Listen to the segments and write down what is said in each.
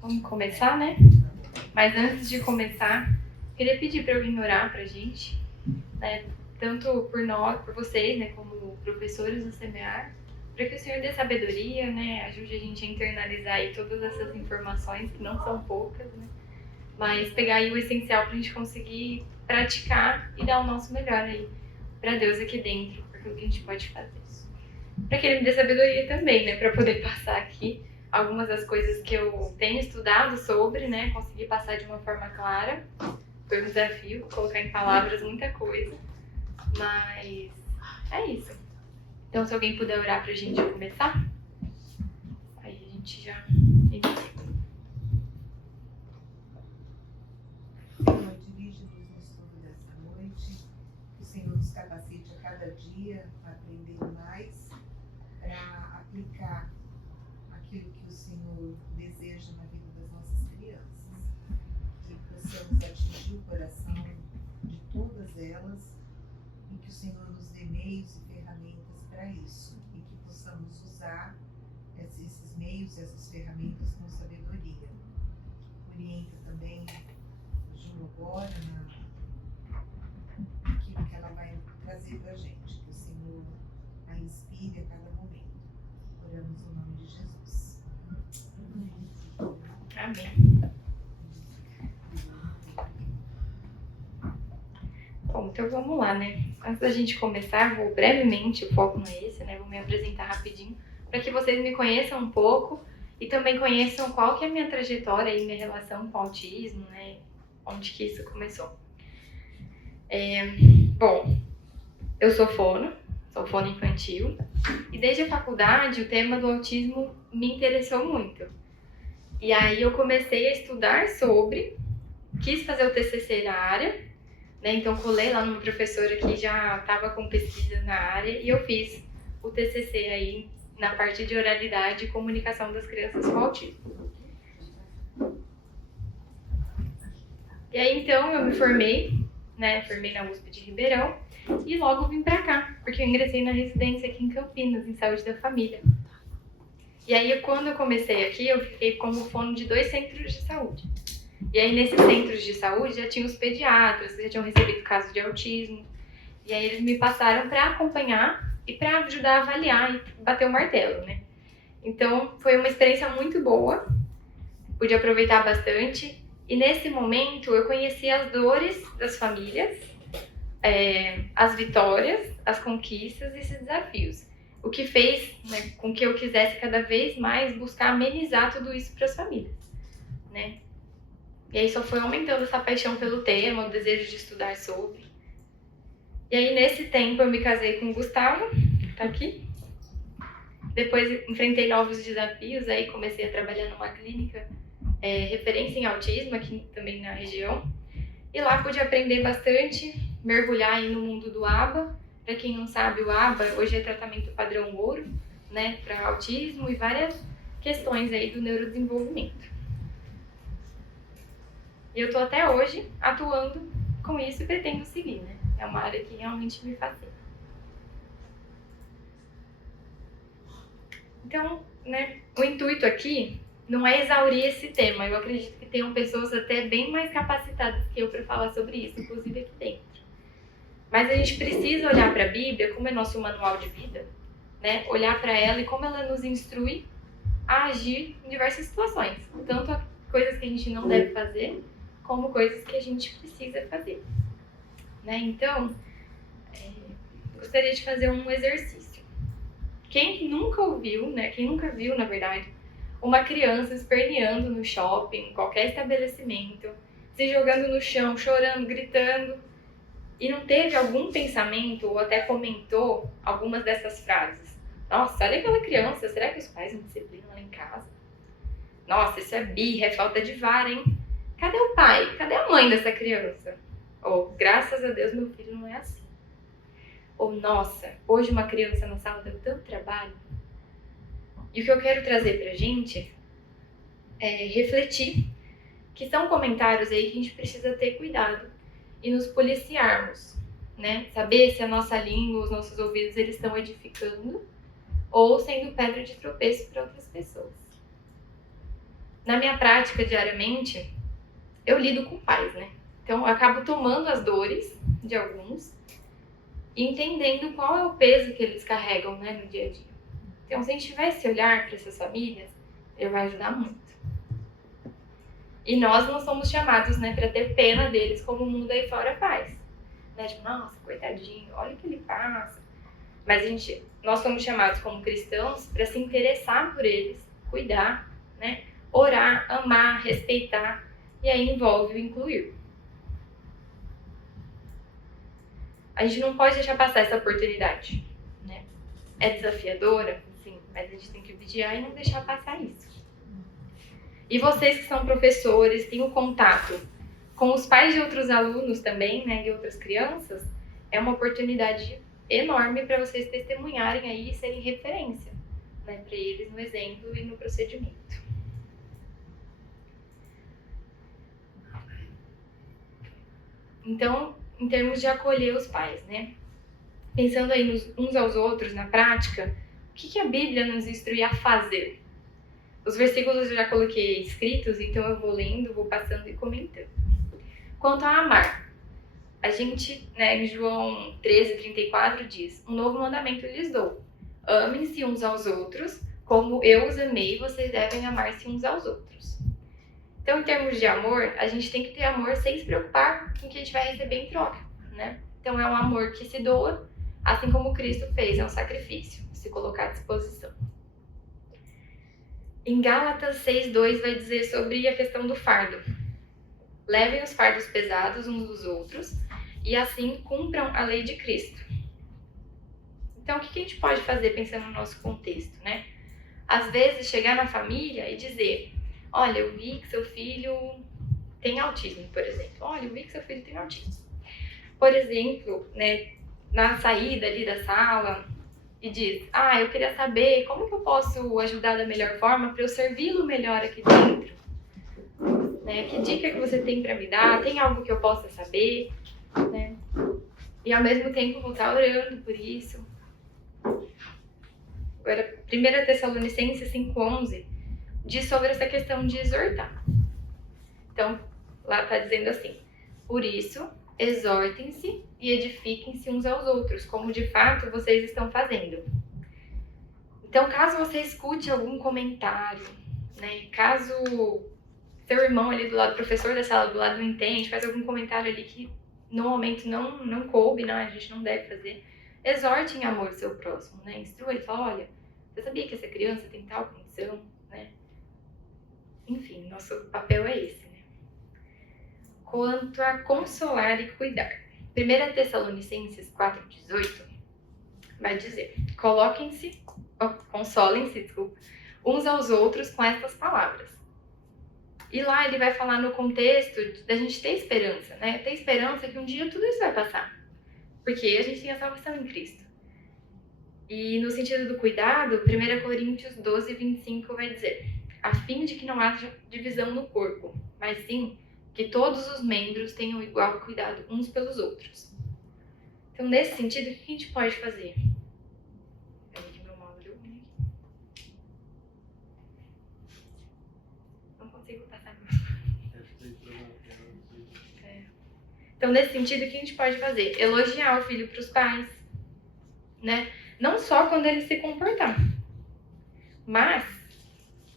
Vamos começar, né? Mas antes de começar, queria pedir para alguém orar para a gente, né? Tanto por nós, por vocês, né, como professores do Semear, para que o Senhor dê sabedoria, né? Ajude a gente a internalizar aí todas essas informações, que não são poucas, né? Mas pegar aí o essencial para a gente conseguir praticar e dar o nosso melhor aí para Deus aqui dentro, porque o que a gente pode fazer. Para que Ele me dê sabedoria também, né? Para poder passar aqui algumas das coisas que eu tenho estudado sobre, né? Conseguir passar de uma forma clara. Foi um desafio colocar em palavras muita coisa, mas é isso. Então, se alguém puder orar pra gente começar, aí a gente já inicia. Senhor, dirige-nos no estudo dessa noite, que o Senhor nos capacite a cada dia a aprender mais, para aplicar aquilo que o Senhor deseja na vida das nossas crianças. Que possamos atingir o coração de todas elas e que o Senhor nos dê meios e ferramentas para isso e que possamos usar esses meios e essas ferramentas com sabedoria. Orienta também Ju agora naquilo que ela vai trazer para a gente, que o Senhor a inspire a cada momento. Oramos no nome de Jesus. Amém. Bom, então vamos lá, né? Antes da gente começar, vou brevemente, o foco não é esse, né? Vou me apresentar rapidinho, para que vocês me conheçam um pouco e também conheçam qual que é a minha trajetória e minha relação com o autismo, né? Onde que isso começou. Bom, eu sou fono infantil, e desde a faculdade o tema do autismo me interessou muito. E aí eu comecei a estudar sobre, quis fazer o TCC na área, né? Então colei lá numa professora que já estava com pesquisa na área e eu fiz o TCC aí na parte de oralidade e comunicação das crianças com autismo. E aí então eu me formei, né? Formei na USP de Ribeirão e logo vim pra cá, porque eu ingressei na residência aqui em Campinas, em saúde da família. E aí quando eu comecei aqui, eu fiquei como fono de 2 centros de saúde. E aí nesses centros de saúde já tinha os pediatras, que já tinham recebido casos de autismo. E aí eles me passaram para acompanhar e para ajudar a avaliar e bater o martelo, né? Então foi uma experiência muito boa, pude aproveitar bastante. E nesse momento eu conheci as dores das famílias, as vitórias, as conquistas e esses desafios. O que fez, né, com que eu quisesse cada vez mais buscar amenizar tudo isso para as famílias, né? E aí só foi aumentando essa paixão pelo tema, o desejo de estudar sobre. E aí nesse tempo eu me casei com o Gustavo, que tá aqui. Depois enfrentei novos desafios, aí comecei a trabalhar numa clínica referência em autismo aqui também na região. E lá pude aprender bastante, mergulhar aí no mundo do ABA. Para quem não sabe, o ABA hoje é tratamento padrão ouro, né, para autismo e várias questões aí do neurodesenvolvimento. E eu tô até hoje atuando com isso e pretendo seguir, né? É uma área que realmente me fascina. Então, né, o intuito aqui não é exaurir esse tema. Eu acredito que tenham pessoas até bem mais capacitadas que eu para falar sobre isso, inclusive aqui dentro. Mas a gente precisa olhar para a Bíblia como é nosso manual de vida, né? Olhar para ela e como ela nos instrui a agir em diversas situações. Tanto coisas que a gente não deve fazer, como coisas que a gente precisa fazer. Né? Então, gostaria de fazer um exercício. Quem nunca ouviu, né? Quem nunca viu, na verdade, uma criança esperneando no shopping, em qualquer estabelecimento, se jogando no chão, chorando, gritando, e não teve algum pensamento ou até comentou algumas dessas frases? Nossa, olha aquela criança, será que os pais não disciplinam ela em casa? Nossa, isso é birra, é falta de vara, hein? Cadê o pai? Cadê a mãe dessa criança? Ou, graças a Deus, meu filho não é assim. Ou, nossa, hoje uma criança na sala deu tanto trabalho. E o que eu quero trazer pra gente é refletir que são comentários aí que a gente precisa ter cuidado e nos policiarmos, né? Saber se a nossa língua, os nossos ouvidos, eles estão edificando ou sendo pedra de tropeço para outras pessoas. Na minha prática diariamente, eu lido com pais, né? Então eu acabo tomando as dores de alguns e entendendo qual é o peso que eles carregam, né, no dia a dia. Então, se a gente tiver esse olhar para essas famílias, ele vai ajudar muito. E nós não somos chamados, né, para ter pena deles como o mundo aí fora faz. Né? Tipo, nossa, coitadinho, olha o que ele passa. Mas nós somos chamados como cristãos para se interessar por eles, cuidar, né, orar, amar, respeitar, e aí envolve o incluir. A gente não pode deixar passar essa oportunidade, né? É desafiadora, sim, mas a gente tem que vigiar e não deixar passar isso. E vocês que são professores, têm o contato com os pais de outros alunos também, né, de outras crianças, é uma oportunidade enorme para vocês testemunharem aí e serem referência, né, para eles no exemplo e no procedimento. Então, em termos de acolher os pais, né? Pensando aí uns aos outros na prática, o que a Bíblia nos instrui a fazer? Os versículos eu já coloquei escritos, então eu vou lendo, vou passando e comentando. Quanto a amar, a gente, né, em João 13:34 diz: um novo mandamento lhes dou. Amem-se uns aos outros, como eu os amei, vocês devem amar-se uns aos outros. Então, em termos de amor, a gente tem que ter amor sem se preocupar com o que a gente vai receber em troca, né? Então, é um amor que se doa, assim como Cristo fez, é um sacrifício, se colocar à disposição. Em Gálatas 6:2 vai dizer sobre a questão do fardo. Levem os fardos pesados uns dos outros e assim cumpram a lei de Cristo. Então, o que a gente pode fazer pensando no nosso contexto, né? Às vezes, chegar na família e dizer: olha, eu vi que seu filho tem autismo, por exemplo. Olha, eu vi que seu filho tem autismo. Por exemplo, né, na saída ali da sala, e diz: eu queria saber como que eu posso ajudar da melhor forma para eu servi-lo melhor aqui dentro. Né? Que dica que você tem para me dar? Tem algo que eu possa saber? Né? E ao mesmo tempo vou estar orando por isso. Agora, 1 Tessalonicenses 5:11 diz sobre essa questão de exortar. Então, lá está dizendo assim: por isso, exortem-se e edifiquem-se uns aos outros, como de fato vocês estão fazendo. Então, caso você escute algum comentário, né, caso seu irmão ali do lado, professor da sala do lado não entende, faz algum comentário ali que no momento não coube, né, a gente não deve fazer, exorte em amor o seu próximo, né, instrua ele, fala: olha, você sabia que essa criança tem tal condição, né? Enfim, nosso papel é esse, né? Quanto a consolar e cuidar. 1 Tessalonicenses 4:18 vai dizer: consolem-se, uns aos outros com estas palavras. E lá ele vai falar no contexto da gente ter esperança, né? Ter esperança que um dia tudo isso vai passar. Porque a gente tem a salvação em Cristo. E no sentido do cuidado, 1 Coríntios 12:25 vai dizer: a fim de que não haja divisão no corpo, mas sim que todos os membros tenham igual cuidado uns pelos outros. Então, nesse sentido, o que a gente pode fazer? Não consigo passar mais. Então, nesse sentido, o que a gente pode fazer? Elogiar o filho para os pais, né? Não só quando ele se comportar, mas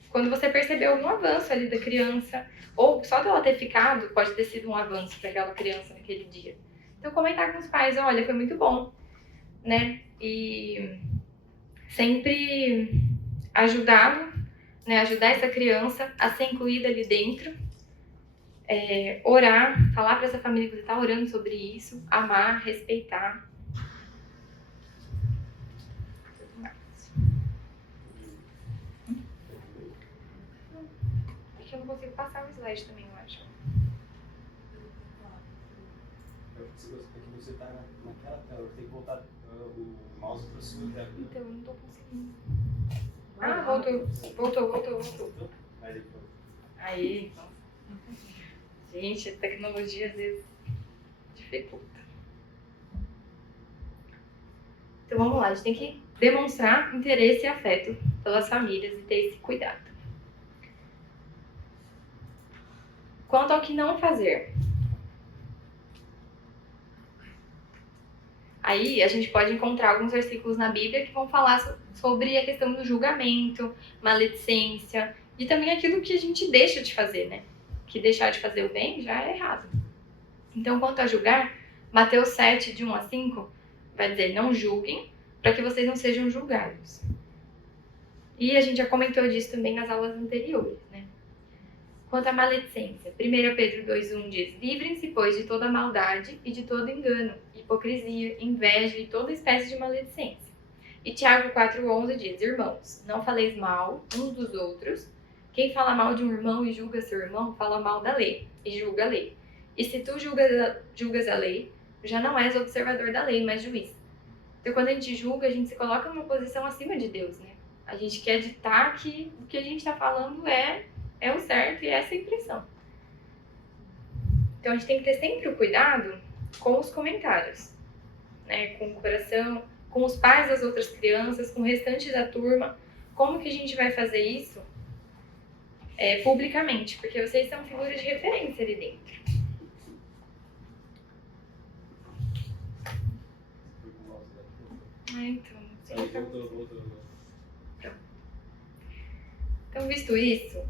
quando você perceber algum avanço ali da criança, ou só dela ter ficado, pode ter sido um avanço para aquela criança naquele dia. Então, comentar com os pais: olha, foi muito bom, né? E sempre ajudá-lo, né? Ajudar essa criança a ser incluída ali dentro. Orar, falar para essa família que você está orando sobre isso, amar, respeitar. É que eu não consigo passar o slide também, eu acho. É que você está naquela tela, tem que voltar o mouse para cima dela. Então, eu não estou conseguindo. Voltou. Aí. Gente, a tecnologia às vezes dificulta. Então vamos lá, a gente tem que demonstrar interesse e afeto pelas famílias e ter esse cuidado. Quanto ao que não fazer. Aí a gente pode encontrar alguns versículos na Bíblia que vão falar sobre a questão do julgamento, maledicência e também aquilo que a gente deixa de fazer, né? Que deixar de fazer o bem já é errado. Então, quanto a julgar, Mateus 7, de 1 a 5, vai dizer, não julguem, para que vocês não sejam julgados. E a gente já comentou disso também nas aulas anteriores, né? Quanto à maledicência, 1 Pedro 2,1 diz, livrem-se, pois, de toda maldade e de todo engano, hipocrisia, inveja e toda espécie de maledicência. E Tiago 4,11 diz, irmãos, não faleis mal uns dos outros. Quem fala mal de um irmão e julga seu irmão, fala mal da lei e julga a lei. E se tu julgas a lei, já não és observador da lei, mas juiz. Então, quando a gente julga, a gente se coloca numa posição acima de Deus, né? A gente quer ditar que o que a gente está falando é o certo e essa é a impressão. Então, a gente tem que ter sempre o cuidado com os comentários, né? Com o coração, com os pais das outras crianças, com o restante da turma. Como que a gente vai fazer isso? Publicamente, porque vocês são figuras de referência ali dentro. Então, visto isso,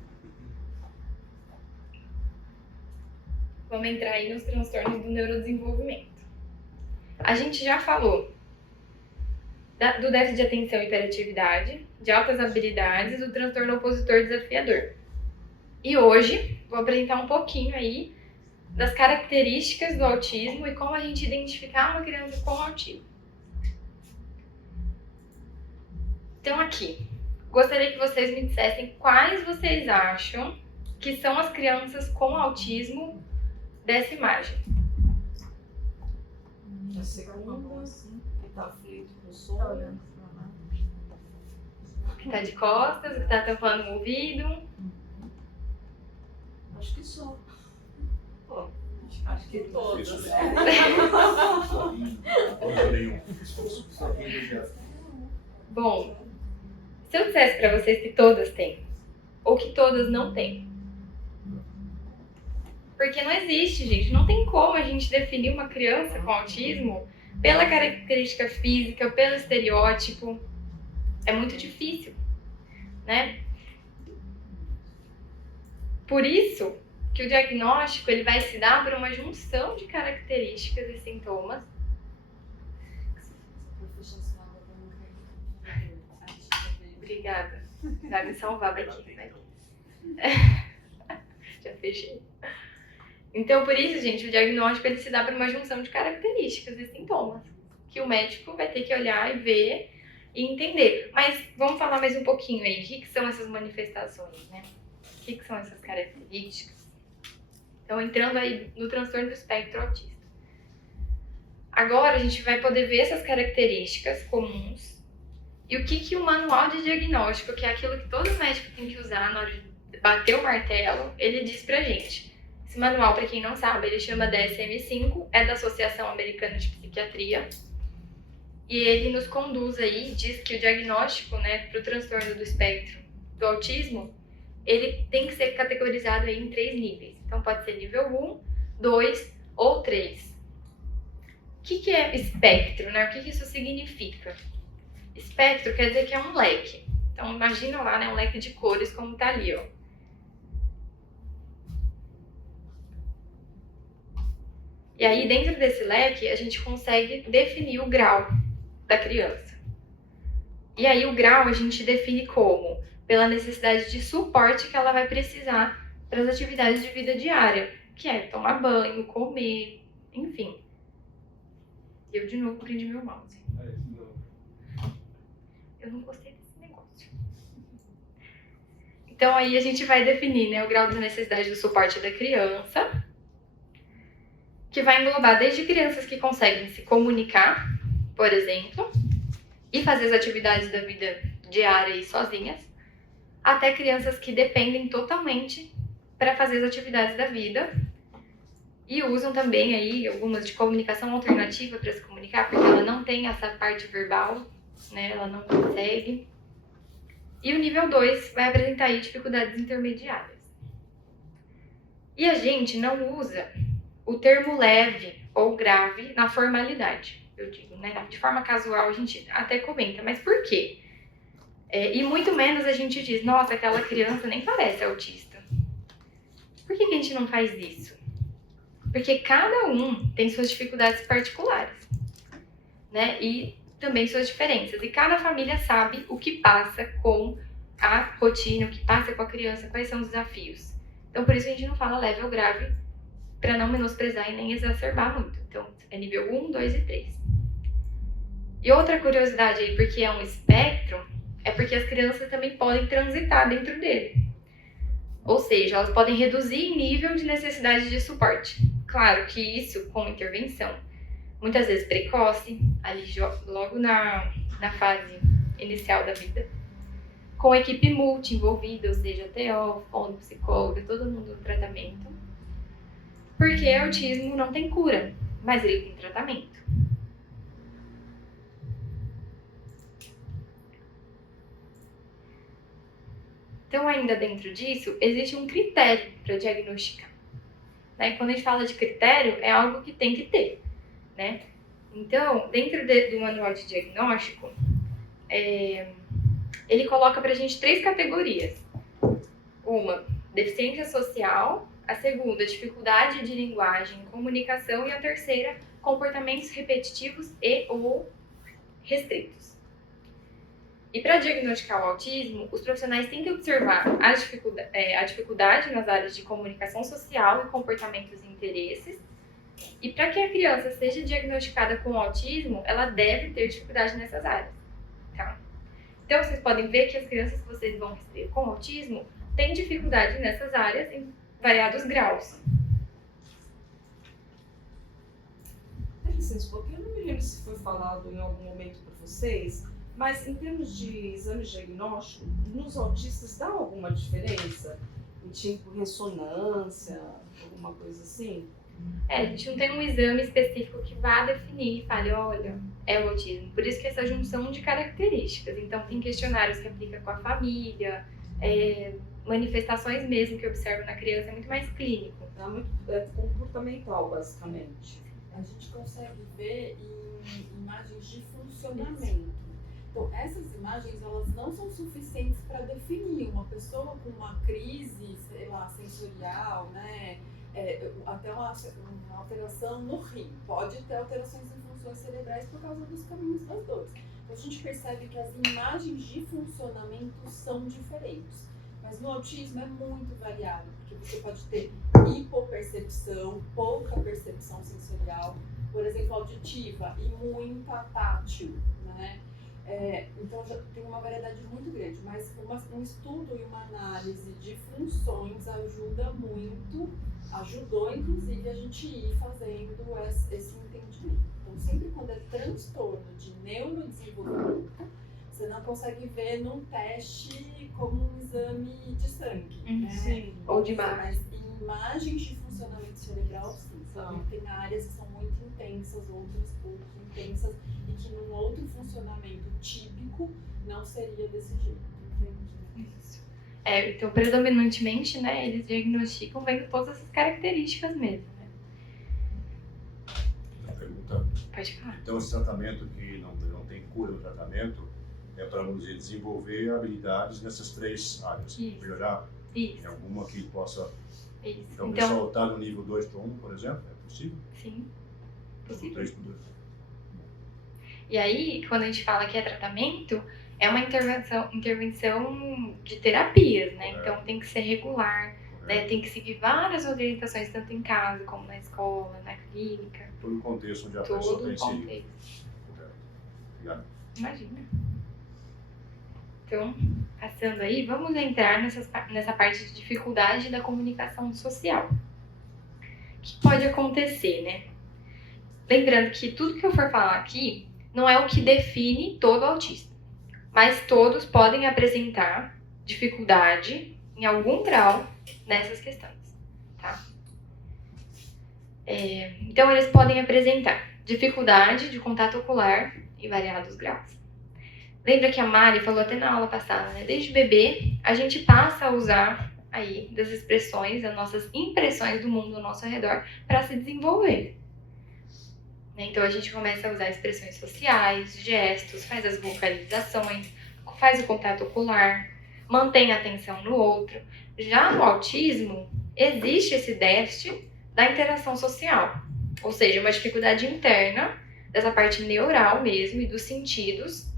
vamos entrar aí nos transtornos do neurodesenvolvimento. A gente já falou do déficit de atenção e hiperatividade, de altas habilidades, do transtorno opositor desafiador. E hoje, vou apresentar um pouquinho aí das características do autismo e como a gente identificar uma criança com autismo. Então aqui, gostaria que vocês me dissessem quais vocês acham que são as crianças com autismo dessa imagem. A segunda, que tá aflito com o sono. Que tá de costas, que tá tampando o ouvido. Acho que só. Acho que todas. Bom, se eu dissesse pra vocês que todas têm, ou que todas não têm. Porque não existe, gente. Não tem como a gente definir uma criança com autismo pela característica física, pelo estereótipo. É muito difícil, né? Por isso que o diagnóstico ele vai se dar por uma junção de características e sintomas. Obrigada. Vai me salvar daqui, né? Já fechei. Então, por isso, gente, o diagnóstico ele se dá por uma junção de características e sintomas que o médico vai ter que olhar e ver e entender. Mas vamos falar mais um pouquinho aí. O que são essas manifestações, né? O que são essas características? Então, entrando aí no transtorno do espectro autista. Agora, a gente vai poder ver essas características comuns e o que o manual de diagnóstico, que é aquilo que todo médico tem que usar na hora de bater o martelo, ele diz pra gente. Esse manual, para quem não sabe, ele chama DSM-5, é da Associação Americana de Psiquiatria. E ele nos conduz aí, diz que o diagnóstico, né, para o transtorno do espectro do autismo, ele tem que ser categorizado aí em 3 níveis. Então, pode ser nível 1, 2 ou 3. O que é espectro, né? O que isso significa? Espectro quer dizer que é um leque. Então, imagina lá, né, um leque de cores como tá ali, ó. E aí, dentro desse leque, a gente consegue definir o grau da criança. E aí, o grau a gente define como? Pela necessidade de suporte que ela vai precisar para as atividades de vida diária, que é tomar banho, comer, enfim. Eu, de novo, prendi meu mouse. Eu não gostei desse negócio. Então, aí a gente vai definir, né, o grau de necessidade do suporte da criança, que vai englobar desde crianças que conseguem se comunicar, por exemplo, e fazer as atividades da vida diária e sozinhas, até crianças que dependem totalmente para fazer as atividades da vida e usam também aí algumas de comunicação alternativa para se comunicar, porque ela não tem essa parte verbal, né? Ela não consegue. E o nível 2 vai apresentar aí dificuldades intermediárias. E a gente não usa o termo leve ou grave na formalidade, eu digo, né? De forma casual a gente até comenta, mas por quê? E muito menos a gente diz, nossa, aquela criança nem parece autista. Por que a gente não faz isso? Porque cada um tem suas dificuldades particulares, né? E também suas diferenças. E cada família sabe o que passa com a rotina, o que passa com a criança, quais são os desafios. Então, por isso a gente não fala leve ou grave, para não menosprezar e nem exacerbar muito. Então, é nível 1, 2 e 3. E outra curiosidade aí, porque é um espectro, é porque as crianças também podem transitar dentro dele. Ou seja, elas podem reduzir em nível de necessidade de suporte. Claro que isso com intervenção, muitas vezes precoce, ali logo na fase inicial da vida, com equipe multi envolvida, ou seja, TO, fono, psicóloga, todo mundo no tratamento. Porque autismo não tem cura, mas ele tem tratamento. Então, ainda dentro disso, existe um critério para diagnosticar. Né? Quando a gente fala de critério, é algo que tem que ter. Né? Então, dentro do manual de diagnóstico, ele coloca para a gente 3 categorias. Uma, deficiência social. A segunda, dificuldade de linguagem e comunicação. E a terceira, comportamentos repetitivos e ou restritos. E para diagnosticar o autismo, os profissionais têm que observar a dificuldade nas áreas de comunicação social e comportamentos e interesses. E para que a criança seja diagnosticada com autismo, ela deve ter dificuldade nessas áreas. Tá? Então, vocês podem ver que as crianças que vocês vão receber com autismo têm dificuldade nessas áreas em variados graus. Dá licença, porque eu não me lembro se foi falado em algum momento para vocês, mas em termos de exame diagnóstico, nos autistas dá alguma diferença? Em tipo ressonância, alguma coisa assim? A gente não tem um exame específico que vá definir e fale, olha, é o autismo. Por isso que essa junção de características. Então, tem questionários que aplica com a família, manifestações mesmo que observa na criança, é muito mais clínico. É comportamental, basicamente. A gente consegue ver em imagens de funcionamento. Então, essas imagens, elas não são suficientes para definir uma pessoa com uma crise, sei lá, sensorial, né? Até uma alteração no rim. Pode ter alterações em funções cerebrais por causa dos caminhos das dores. Então, a gente percebe que as imagens de funcionamento são diferentes. Mas no autismo é muito variado, porque você pode ter hipopercepção, pouca percepção sensorial, por exemplo, auditiva e muita tátil, né? Então já tem uma variedade muito grande, mas um estudo e uma análise de funções ajudou inclusive a gente ir fazendo esse entendimento. Então sempre quando é transtorno de neurodesenvolvimento, você não consegue ver num teste como um exame de sangue, né? Sim. Ou de imagem. Mas em imagens de funcionamento cerebral, sim. Então, tem áreas que são muito intensas, outras pouco intensas, e que num outro funcionamento típico não seria desse jeito. Isso. Então, predominantemente, né, eles diagnosticam vendo todas essas características mesmo. Né? Uma pergunta. Pode falar. Então, esse tratamento que não tem cura no tratamento é para, vamos dizer, desenvolver habilidades nessas 3 áreas. Isso. Melhorar Isso. em alguma que possa... Isso. Então, o pessoal está no nível 2/1, por exemplo, é possível? Sim. Nível Possível. 3/2. E aí, quando a gente fala que é tratamento, é uma intervenção de terapias, né? Então tem que ser regular, né? Tem que seguir várias orientações, tanto em casa como na escola, na clínica. Todo o contexto onde a pessoa Todo está o inserida. contexto. Correto. Obrigado. Imagina. Então, passando aí, vamos entrar nessa parte de dificuldade da comunicação social. O que pode acontecer, né? Lembrando que tudo que eu for falar aqui não é o que define todo autista, mas todos podem apresentar dificuldade em algum grau nessas questões, tá? Então, eles podem apresentar dificuldade de contato ocular em variados graus. Lembra que a Mari falou até na aula passada, né? Desde bebê, a gente passa a usar aí das expressões, das nossas impressões do mundo ao nosso redor para se desenvolver. Então a gente começa a usar expressões sociais, gestos, faz as vocalizações, faz o contato ocular, mantém a atenção no outro. Já no autismo, existe esse déficit da interação social, ou seja, uma dificuldade interna dessa parte neural mesmo e dos sentidos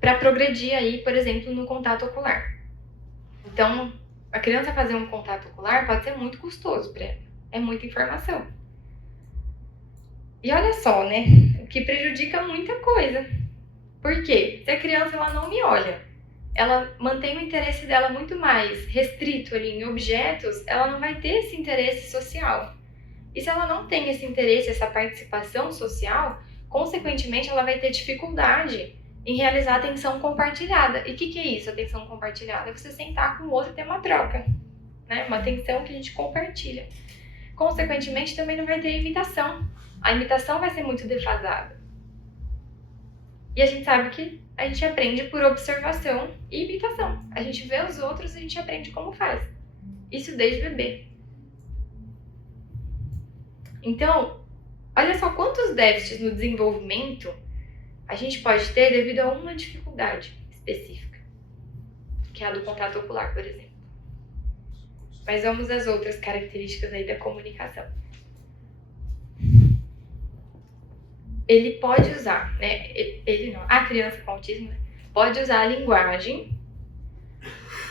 para progredir aí, por exemplo, no contato ocular. Então, a criança fazer um contato ocular pode ser muito custoso para ela, é muita informação. E olha só, né, o que prejudica muita coisa. Por quê? Se a criança ela não me olha, ela mantém o interesse dela muito mais restrito ali em objetos, ela não vai ter esse interesse social. E se ela não tem esse interesse, essa participação social, consequentemente ela vai ter dificuldade em realizar atenção compartilhada. E o que é isso, atenção compartilhada? É você sentar com o outro e ter uma troca, né? Uma atenção que a gente compartilha. Consequentemente, também não vai ter imitação. A imitação vai ser muito defasada. E a gente sabe que a gente aprende por observação e imitação. A gente vê os outros e a gente aprende como faz. Isso desde bebê. Então, olha só quantos déficits no desenvolvimento a gente pode ter devido a uma dificuldade específica, que é a do contato ocular, por exemplo. Mas vamos às outras características aí da comunicação. Ele pode usar, né? Ele não, a criança com autismo, né? Pode usar a linguagem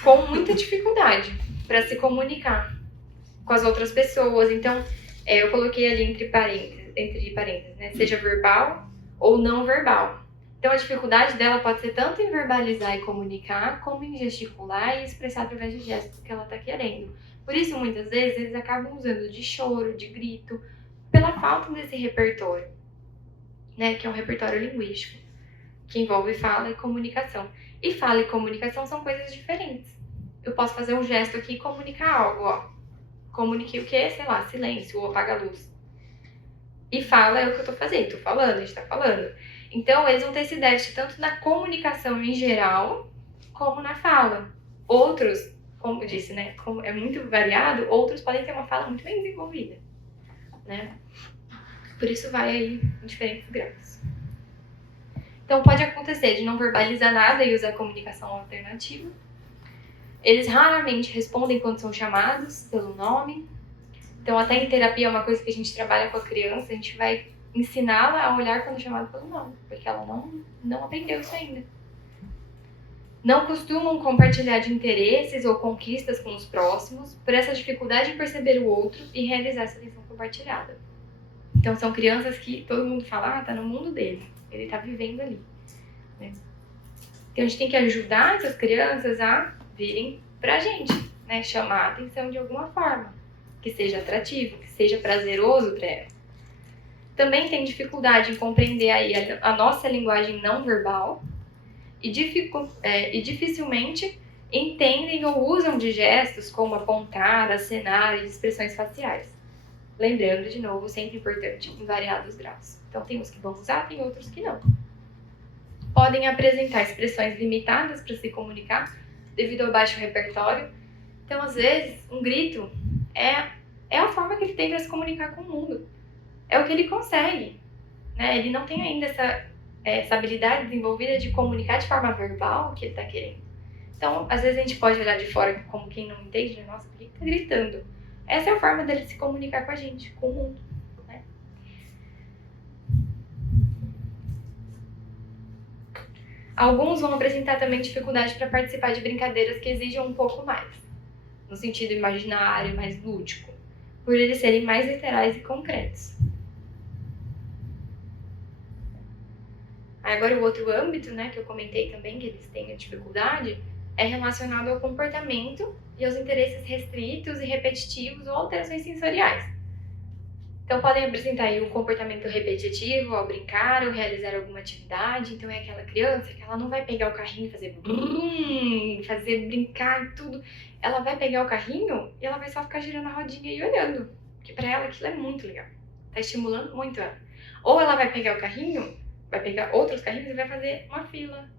com muita dificuldade para se comunicar com as outras pessoas. Então, eu coloquei ali entre parênteses, né? Seja verbal ou não verbal. Então, a dificuldade dela pode ser tanto em verbalizar e comunicar, como em gesticular e expressar através de gestos que ela está querendo. Por isso, muitas vezes, eles acabam usando de choro, de grito, pela falta desse repertório, né? Que é um repertório linguístico, que envolve fala e comunicação. E fala e comunicação são coisas diferentes. Eu posso fazer um gesto aqui e comunicar algo, ó. Comuniquei o quê? Sei lá, silêncio ou apaga a luz. E fala é o que eu tô fazendo, tô falando, a gente tá falando. Então, eles vão ter esse déficit tanto na comunicação em geral, como na fala. Outros, como eu disse, né, como é muito variado, outros podem ter uma fala muito bem desenvolvida, né? Por isso vai aí em diferentes graus. Então, pode acontecer de não verbalizar nada e usar comunicação alternativa. Eles raramente respondem quando são chamados pelo nome. Então, até em terapia é uma coisa que a gente trabalha com a criança, a gente vai ensiná-la a olhar quando chamado pelo nome, porque ela não aprendeu isso ainda. Não costumam compartilhar de interesses ou conquistas com os próximos, por essa dificuldade em perceber o outro e realizar essa atenção compartilhada. Então, são crianças que todo mundo fala, tá no mundo dele, ele tá vivendo ali, né? Então, a gente tem que ajudar essas crianças a virem pra gente, né? Chamar a atenção de alguma forma, que seja atrativo, que seja prazeroso para ela. Também tem dificuldade em compreender aí a nossa linguagem não verbal e dificilmente entendem ou usam de gestos como apontar, acenar e expressões faciais. Lembrando, de novo, sempre importante, em variados graus. Então, tem uns que vão usar, tem outros que não. Podem apresentar expressões limitadas para se comunicar devido ao baixo repertório. Então, às vezes, um grito é a forma que ele tem para se comunicar com o mundo. É o que ele consegue, né? Ele não tem ainda essa habilidade desenvolvida de comunicar de forma verbal o que ele está querendo. Então, às vezes a gente pode olhar de fora como quem não entende, né? Nossa, por que ele está gritando? Essa é a forma dele se comunicar com a gente, com o mundo, né? Alguns vão apresentar também dificuldade para participar de brincadeiras que exijam um pouco mais, no sentido imaginário, mais lúdico, por eles serem mais literais e concretos. Agora, o outro âmbito, né, que eu comentei também, que eles têm a dificuldade, é relacionado ao comportamento e aos interesses restritos e repetitivos ou alterações sensoriais. Então, podem apresentar aí um comportamento repetitivo ao brincar ou realizar alguma atividade. Então, é aquela criança que ela não vai pegar o carrinho e fazer brum, fazer brincar e tudo. Ela vai pegar o carrinho e ela vai só ficar girando a rodinha e olhando. Porque para ela aquilo é muito legal. Tá estimulando muito ela. Ou ela vai pegar o carrinho, vai pegar outros carrinhos e vai fazer uma fila.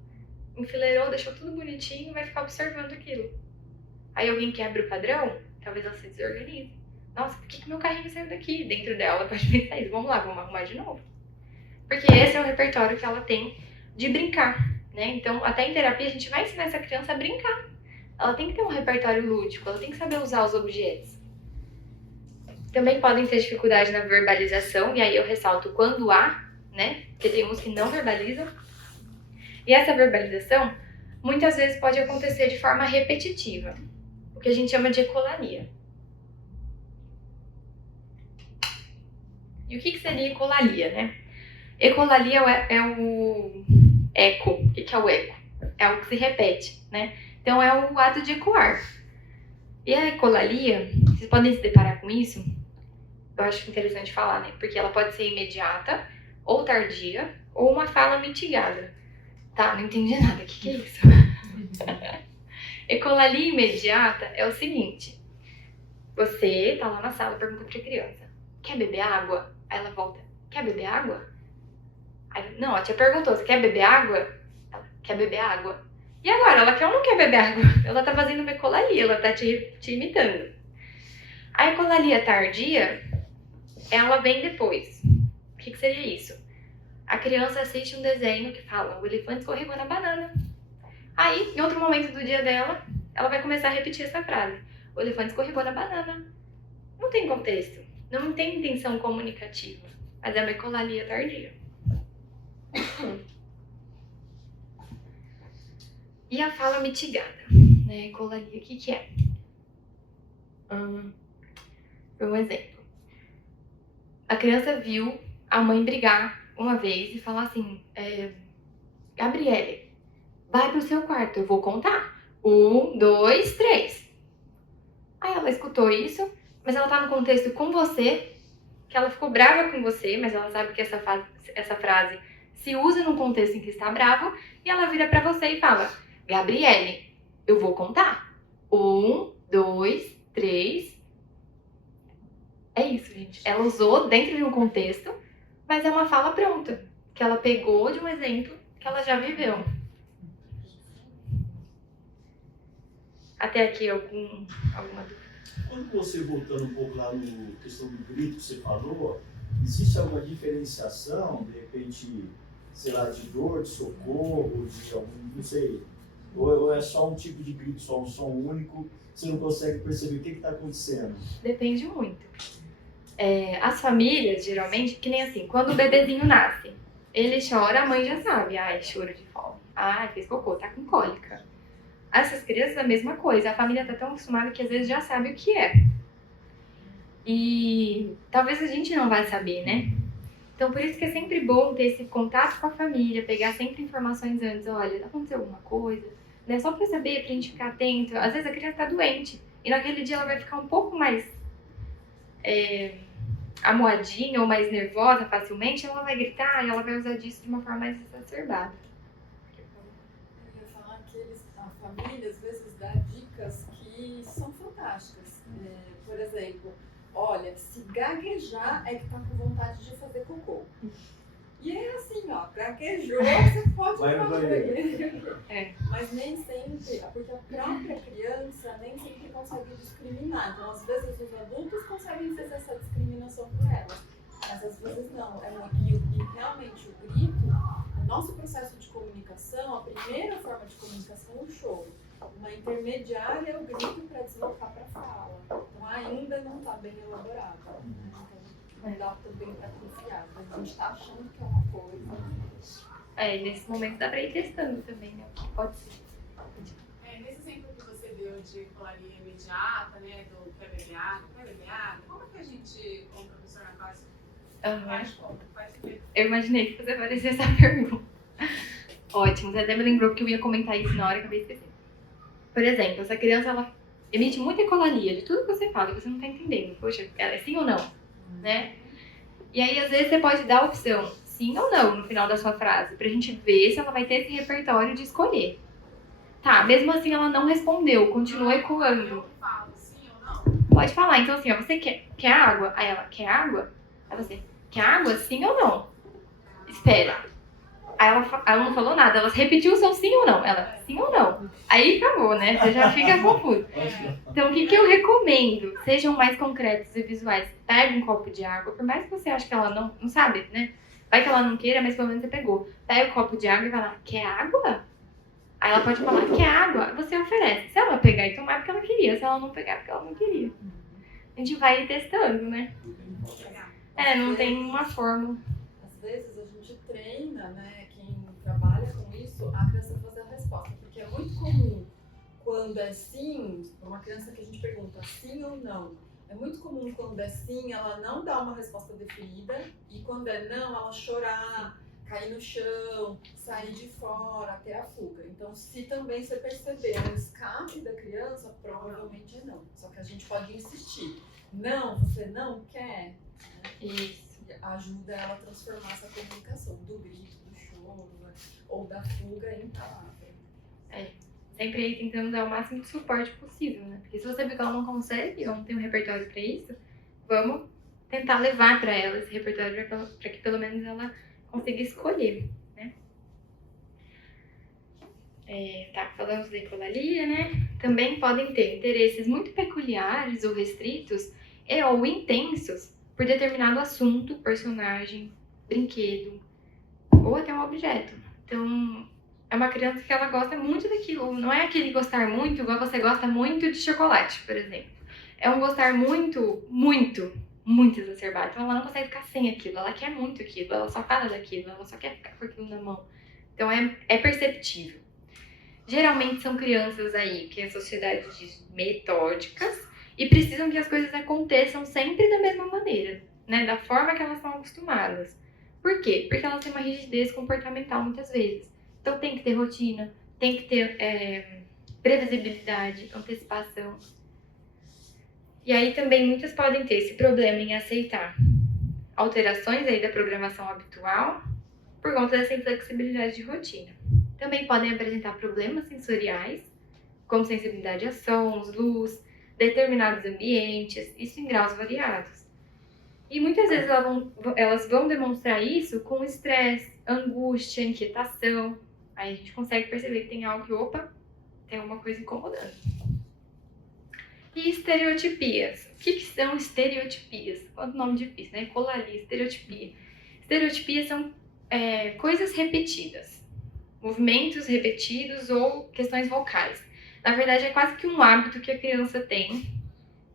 Enfileirou, deixou tudo bonitinho e vai ficar observando aquilo. Aí alguém quebra o padrão, talvez ela se desorganize. Nossa, por que meu carrinho saiu daqui? Dentro dela pode pensar isso. Vamos lá, vamos arrumar de novo. Porque esse é o repertório que ela tem de brincar, né? Então, até em terapia, a gente vai ensinar essa criança a brincar. Ela tem que ter um repertório lúdico, ela tem que saber usar os objetos. Também podem ter dificuldade na verbalização, e aí eu ressalto quando há, né? Porque tem uns que não verbalizam. E essa verbalização, muitas vezes pode acontecer de forma repetitiva, o que a gente chama de ecolalia. E o que seria ecolalia, né? Ecolalia é o eco. O que é o eco? É algo que se repete, né? Então é o ato de ecoar. E a ecolalia, vocês podem se deparar com isso, eu acho interessante falar, né? Porque ela pode ser imediata, ou tardia, ou uma fala mitigada. Tá, não entendi nada, o que é isso? Ecolalia imediata é o seguinte: você tá lá na sala e pergunta pra criança: quer beber água? Aí ela volta: quer beber água? Aí, não, a tia perguntou: você quer beber água? Ela quer beber água. E agora? Ela quer ou não quer beber água? Ela tá fazendo uma ecolalia, ela tá te imitando. A ecolalia tardia, ela vem depois. O que seria isso? A criança assiste um desenho que fala: o elefante escorregou na banana. Aí, em outro momento do dia dela, ela vai começar a repetir essa frase: o elefante escorregou na banana. Não tem contexto, não tem intenção comunicativa, mas é uma ecolalia tardia. E a fala mitigada, né? Ecolalia, o que é? Por um exemplo. A criança viu a mãe brigar uma vez e falar assim: Gabriele, vai pro seu quarto, eu vou contar. 1, 2, 3. Aí ela escutou isso, mas ela tá no contexto com você, que ela ficou brava com você, mas ela sabe que essa frase se usa num contexto em que está bravo, e ela vira pra você e fala: Gabriele, eu vou contar. 1, 2, 3. É isso, gente. Ela usou dentro de um contexto, mas é uma fala pronta, que ela pegou de um exemplo que ela já viveu. Até aqui alguma dúvida? Quando você, voltando um pouco lá na questão do grito que você falou, existe alguma diferenciação, de repente, sei lá, de dor, de socorro, de algum, não sei, ou é só um tipo de grito, só um som único, você não consegue perceber o que está acontecendo? Depende muito. As famílias, geralmente, que nem assim, quando o bebezinho nasce, ele chora, a mãe já sabe: ai, choro de fome, ai, fez cocô, tá com cólica. Essas crianças, a mesma coisa, a família tá tão acostumada que às vezes já sabe o que é. E talvez a gente não vai saber, né? Então, por isso que é sempre bom ter esse contato com a família, pegar sempre informações antes: olha, aconteceu alguma coisa, né? Só pra saber, pra gente ficar atento. Às vezes a criança tá doente, e naquele dia ela vai ficar um pouco mais amuadinha ou mais nervosa facilmente, ela vai gritar e ela vai usar disso de uma forma mais exacerbada. Eu ia falar que a família às vezes dá dicas que são fantásticas. Por exemplo, olha, se gaguejar é que tá com vontade de fazer cocô. E é assim, ó, gaguejou, você pode ir no banheiro. Mas nem sempre, porque a própria criança nem sempre consegue discriminar. Então, às vezes, os adultos conseguem fazer essa discriminação por ela, mas às vezes não. E realmente o grito, o nosso processo de comunicação, a primeira forma de comunicação é o choro. Uma intermediária é o grito para deslocar para a fala. Então, ainda não está bem elaborado. Não dá também para confiar, mas a gente está achando que é uma coisa. Nesse momento dá pra ir testando também, né? Pode ser. Nesse exemplo que você deu de ecolalia imediata, né, do quer beber água, como é que a gente, como professor na classe, faz como? Faz o quê? Eu imaginei que você fazer essa pergunta. Ótimo, você até me lembrou que eu ia comentar isso na hora e acabei esquecendo. Por exemplo, essa criança, ela emite muita ecolalia de tudo que você fala e você não tá entendendo. Poxa, ela é sim ou não? Né? E aí, às vezes, você pode dar a opção sim ou não no final da sua frase, pra gente ver se ela vai ter esse repertório de escolher. Tá, mesmo assim ela não respondeu, continua ecoando. Eu falo sim ou não? Pode falar, então assim, ó, você quer água? Aí ela, quer água? Aí você, quer água sim ou não? Espera. Aí ela não falou nada, ela repetiu o seu sim ou não. Ela, sim ou não. Aí acabou, né? Você já fica confuso. Então, o que eu recomendo? Sejam mais concretos e visuais. Pega um copo de água, por mais que você ache que ela não sabe, né? Vai que ela não queira, mas pelo menos você pegou. Pega o copo de água e vai lá, quer água? Aí ela pode falar, quer água? Você oferece. Se ela pegar e tomar, é porque ela queria. Se ela não pegar, é porque ela não queria. A gente vai testando, né? Não tem uma fórmula. Às vezes a gente treina, né, quem trabalha com isso, a criança fazer a resposta. Porque é muito comum, quando é sim, para uma criança que a gente pergunta sim ou não, é muito comum quando é sim, ela não dá uma resposta definida, e quando é não, ela chorar, cair no chão, sair de fora, até a fuga. Então, se também você perceber o escape da criança, provavelmente é não. Só que a gente pode insistir. Não, você não quer? Isso. Ajuda ela a transformar essa comunicação do grito, do choro, né? Ou da fuga em palavra. Sempre aí tentando dar o máximo de suporte possível, né? Porque se você vê que ela não consegue, ou não tem um repertório pra isso, vamos tentar levar pra ela esse repertório pra que pelo menos ela consiga escolher, né? Falamos da ecolalia, né? Também podem ter interesses muito peculiares ou restritos ou intensos por determinado assunto, personagem, brinquedo ou até um objeto. Então, é uma criança que ela gosta muito daquilo. Não é aquele gostar muito igual você gosta muito de chocolate, por exemplo. É um gostar muito, muito, muito exacerbado. Então, ela não consegue ficar sem aquilo. Ela quer muito aquilo. Ela só fala daquilo. Ela só quer ficar com aquilo na mão. Então, é perceptível. Geralmente são crianças aí que a sociedade diz metódicas e precisam que as coisas aconteçam sempre da mesma maneira, né? Da forma que elas estão acostumadas. Por quê? Porque elas têm uma rigidez comportamental muitas vezes. Então tem que ter rotina, tem que ter previsibilidade, antecipação. E aí também muitas podem ter esse problema em aceitar alterações aí da programação habitual por conta dessa inflexibilidade de rotina. Também podem apresentar problemas sensoriais, como sensibilidade a sons, luz, determinados ambientes, isso em graus variados. E muitas vezes elas vão demonstrar isso com estresse, angústia, inquietação. Aí a gente consegue perceber que tem algo que, tem alguma coisa incomodando. E estereotipias. O que são estereotipias? Quanto nome difícil, né? Ecolalia, estereotipia. Estereotipias são coisas repetidas, movimentos repetidos ou questões vocais. Na verdade, é quase que um hábito que a criança tem,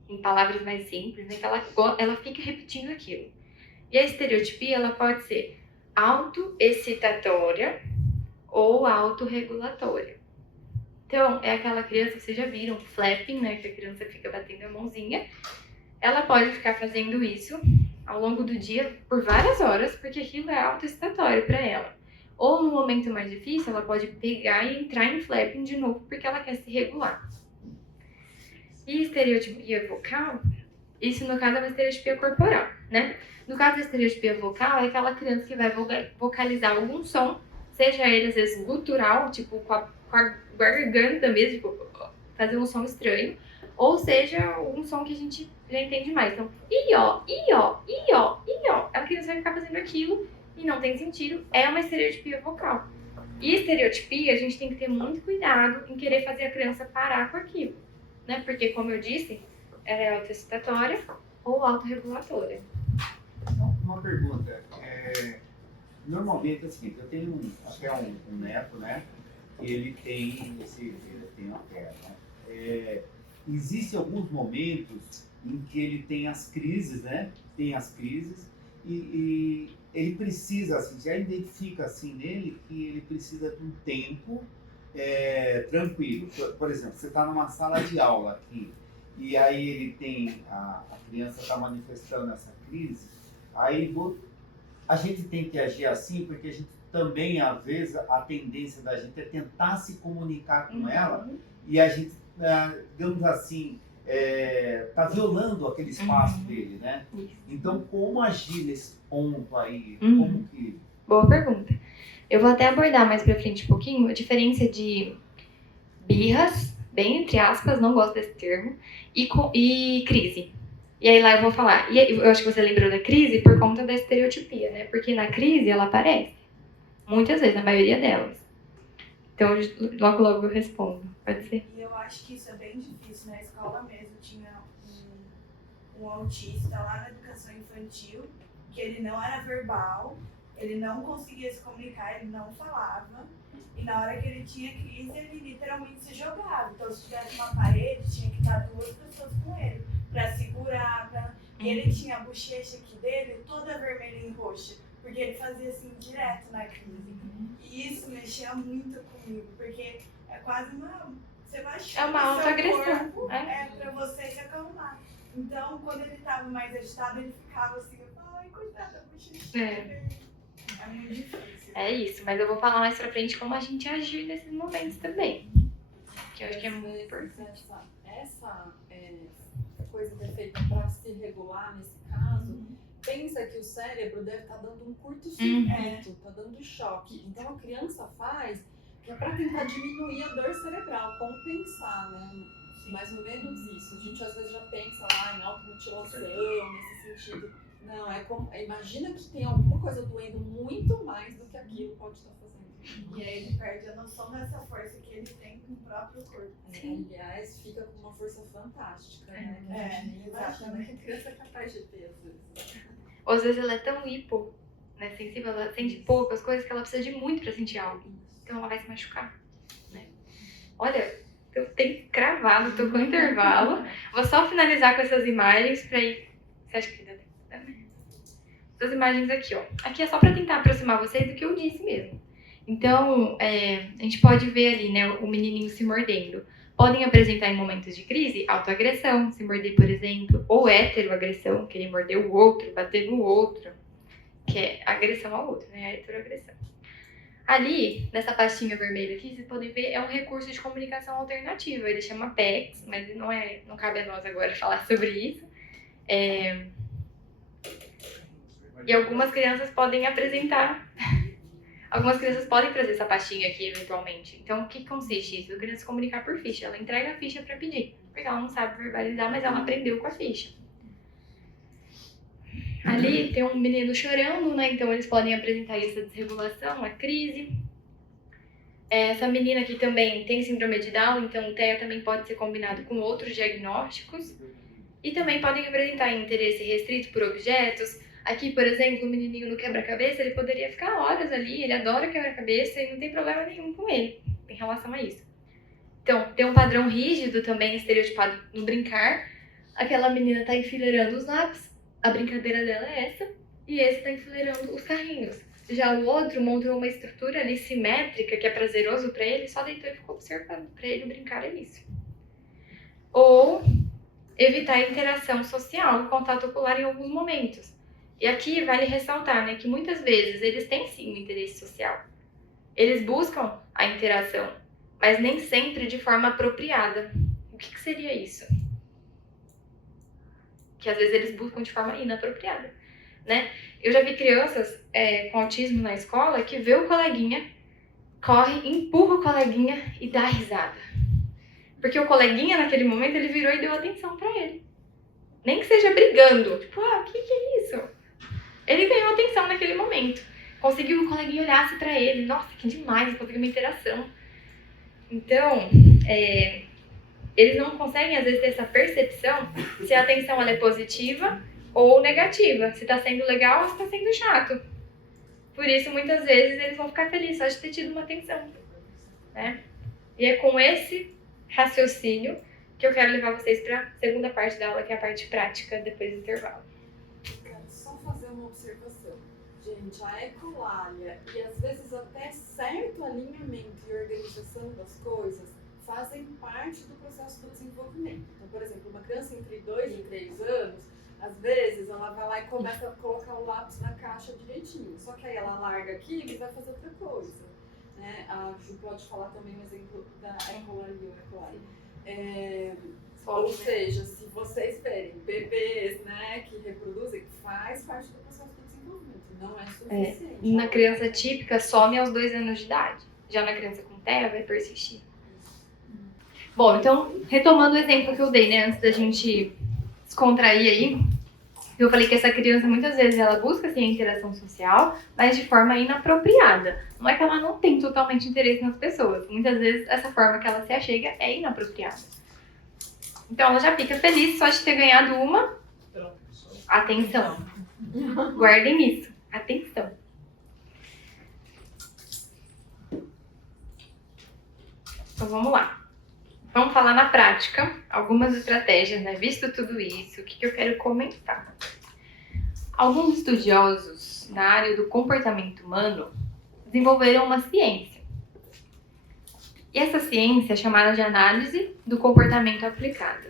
em palavras mais simples, né? Que ela fica repetindo aquilo. E a estereotipia, ela pode ser autoexcitatória ou autorregulatória. Então, é aquela criança que vocês já viram, flapping, né? Que a criança fica batendo a mãozinha. Ela pode ficar fazendo isso ao longo do dia por várias horas, porque aquilo é autoexcitatório para ela. Ou no momento mais difícil, ela pode pegar e entrar em flapping de novo, porque ela quer se regular. E estereotipia vocal, isso no caso é uma estereotipia corporal, né? No caso da estereotipia vocal, é aquela criança que vai vocalizar algum som, seja ele às vezes gutural, tipo com a garganta mesmo, tipo, fazer um som estranho, ou seja, um som que a gente já entende mais. Então, ió, ió, ió, ió. A criança vai ficar fazendo aquilo e não tem sentido, é uma estereotipia vocal. E estereotipia, a gente tem que ter muito cuidado em querer fazer a criança parar com aquilo, né? Porque, como eu disse, ela é autoexcitatória ou autorregulatória. Uma pergunta. Normalmente é o seguinte, eu tenho até um neto, né? Ele tem uma perna. Existem alguns momentos em que ele tem as crises, né? E ele precisa, assim, já identifica assim nele que ele precisa de um tempo tranquilo. Por exemplo, você está numa sala de aula aqui e aí ele tem, a criança está manifestando essa crise, aí a gente tem que agir assim porque a gente também, às vezes, a tendência da gente é tentar se comunicar com ela e a gente, digamos assim, está violando aquele espaço dele, né? Então, como agir nesse ponto aí? Como que... Boa pergunta. Eu vou até abordar mais pra frente um pouquinho a diferença de birras, bem entre aspas, não gosto desse termo, e crise. E aí lá eu vou falar. E eu acho que você lembrou da crise por conta da estereotipia, né? Porque na crise ela aparece. Muitas vezes, na maioria delas. Então, logo eu respondo. Pode ser? E eu acho que isso é bem difícil. Na escola mesmo tinha um autista lá na educação infantil, que ele não era verbal, ele não conseguia se comunicar, ele não falava. E na hora que ele tinha crise, ele literalmente se jogava. Então, se tivesse uma parede, tinha que estar 2 pessoas com ele pra segurar. E ele tinha a bochecha aqui dele toda vermelha e roxa, porque ele fazia assim direto na crise. E isso mexia muito comigo, porque é quase uma... Você vai É uma autoagressão. Pra você se acalmar. Então, quando ele estava mais agitado, ele ficava assim, ai, coitada da bochechinha dele. É muito difícil. É isso, mas eu vou falar mais pra frente como a gente agir nesses momentos também. Que eu acho que é muito importante. Essa coisa que é feita para se regular nesse caso, pensa que o cérebro deve estar dando um curto-circuito, está dando choque. Então a criança faz que é para tentar diminuir a dor cerebral, compensar, né? Mais ou menos isso. A gente às vezes já pensa lá em automutilação, nesse sentido. Não, imagina que tem alguma coisa doendo muito mais do que aquilo pode estar fazendo. E aí ele perde a noção dessa força que ele tem com o próprio corpo. Aliás, fica com uma força fantástica, né? Que a gente nem imagina que a criança é capaz de ter, às vezes. Ou às vezes ela é tão hipo, né, sensível, ela sente poucas coisas que ela precisa de muito pra sentir algo. Então ela vai se machucar, né? Olha, eu tenho cravado, tô com intervalo. Vou só finalizar com essas imagens pra ir... Você acha que dá tempo? Essas imagens aqui, ó. Aqui é só pra tentar aproximar vocês do que eu disse mesmo. Então, a gente pode ver ali, né, o menininho se mordendo. Podem apresentar em momentos de crise autoagressão, se morder, por exemplo, ou heteroagressão, querer morder o outro, bater no outro, que é agressão ao outro, né, a heteroagressão. Ali, nessa pastinha vermelha aqui, vocês podem ver, é um recurso de comunicação alternativa, ele chama PECS, mas não cabe a nós agora falar sobre isso. E algumas crianças podem apresentar... Algumas crianças podem trazer essa pastinha aqui, eventualmente. Então, o que consiste isso? A criança se comunicar por ficha. Ela entrega a ficha para pedir. Porque ela não sabe verbalizar, mas ela aprendeu com a ficha. Ali tem um menino chorando, né? Então, eles podem apresentar essa desregulação, a crise. Essa menina aqui também tem síndrome de Down, então o TEA também pode ser combinado com outros diagnósticos. E também podem apresentar interesse restrito por objetos. Aqui, por exemplo, o menininho no quebra-cabeça, ele poderia ficar horas ali, ele adora quebra-cabeça e não tem problema nenhum com ele em relação a isso. Então, tem um padrão rígido também, estereotipado no brincar. Aquela menina tá enfileirando os lápis, a brincadeira dela é essa, e esse tá enfileirando os carrinhos. Já o outro montou uma estrutura ali simétrica, que é prazeroso pra ele, só deitou e ficou observando. Pra ele, brincar é isso. Ou evitar a interação social, o contato ocular em alguns momentos. E aqui vale ressaltar, né, que muitas vezes eles têm sim um interesse social. Eles buscam a interação, mas nem sempre de forma apropriada. O que seria isso? Que às vezes eles buscam de forma inapropriada, né? Eu já vi crianças com autismo na escola que vê o coleguinha, corre, empurra o coleguinha e dá risada. Porque o coleguinha, naquele momento, ele virou e deu atenção pra ele. Nem que seja brigando. Tipo, o que é isso? Ele ganhou atenção naquele momento. Conseguiu que o coleguinha olhasse pra ele. Nossa, que demais, conseguiu uma interação. Então, eles não conseguem, às vezes, ter essa percepção se a atenção ela é positiva ou negativa. Se tá sendo legal ou se tá sendo chato. Por isso, muitas vezes, eles vão ficar felizes só de ter tido uma atenção, né? E é com esse raciocínio que eu quero levar vocês pra segunda parte da aula, que é a parte prática, depois do intervalo. Só fazer uma observação. Gente, a ecolalia e às vezes até certo alinhamento e organização das coisas fazem parte do processo do desenvolvimento. Então, por exemplo, uma criança entre 2 e 3 anos, às vezes ela vai lá e começa a colocar o lápis na caixa direitinho. Só que aí ela larga aqui e vai fazer outra coisa, né? A Ju pode falar também um exemplo da ecolalia ou ecolalia. Ou seja, se vocês verem bebês, né, que reproduzem, faz parte do processo do desenvolvimento, não é suficiente. Na criança típica, some aos 2 anos de idade. Já na criança com TEA, vai persistir. Bom, então, retomando o exemplo que eu dei, né, antes da gente descontrair aí, Eu falei que essa criança, muitas vezes, ela busca, assim, a interação social, mas de forma inapropriada. Não é que ela não tem totalmente interesse nas pessoas. Muitas vezes, essa forma que ela se achega é inapropriada. Então, ela já fica feliz só de ter ganhado uma atenção. Guardem isso. Atenção. Então, vamos lá. Vamos falar na prática algumas estratégias, né? Visto tudo isso, o que eu quero comentar? Alguns estudiosos na área do comportamento humano desenvolveram uma ciência. E essa ciência é chamada de análise do comportamento aplicado.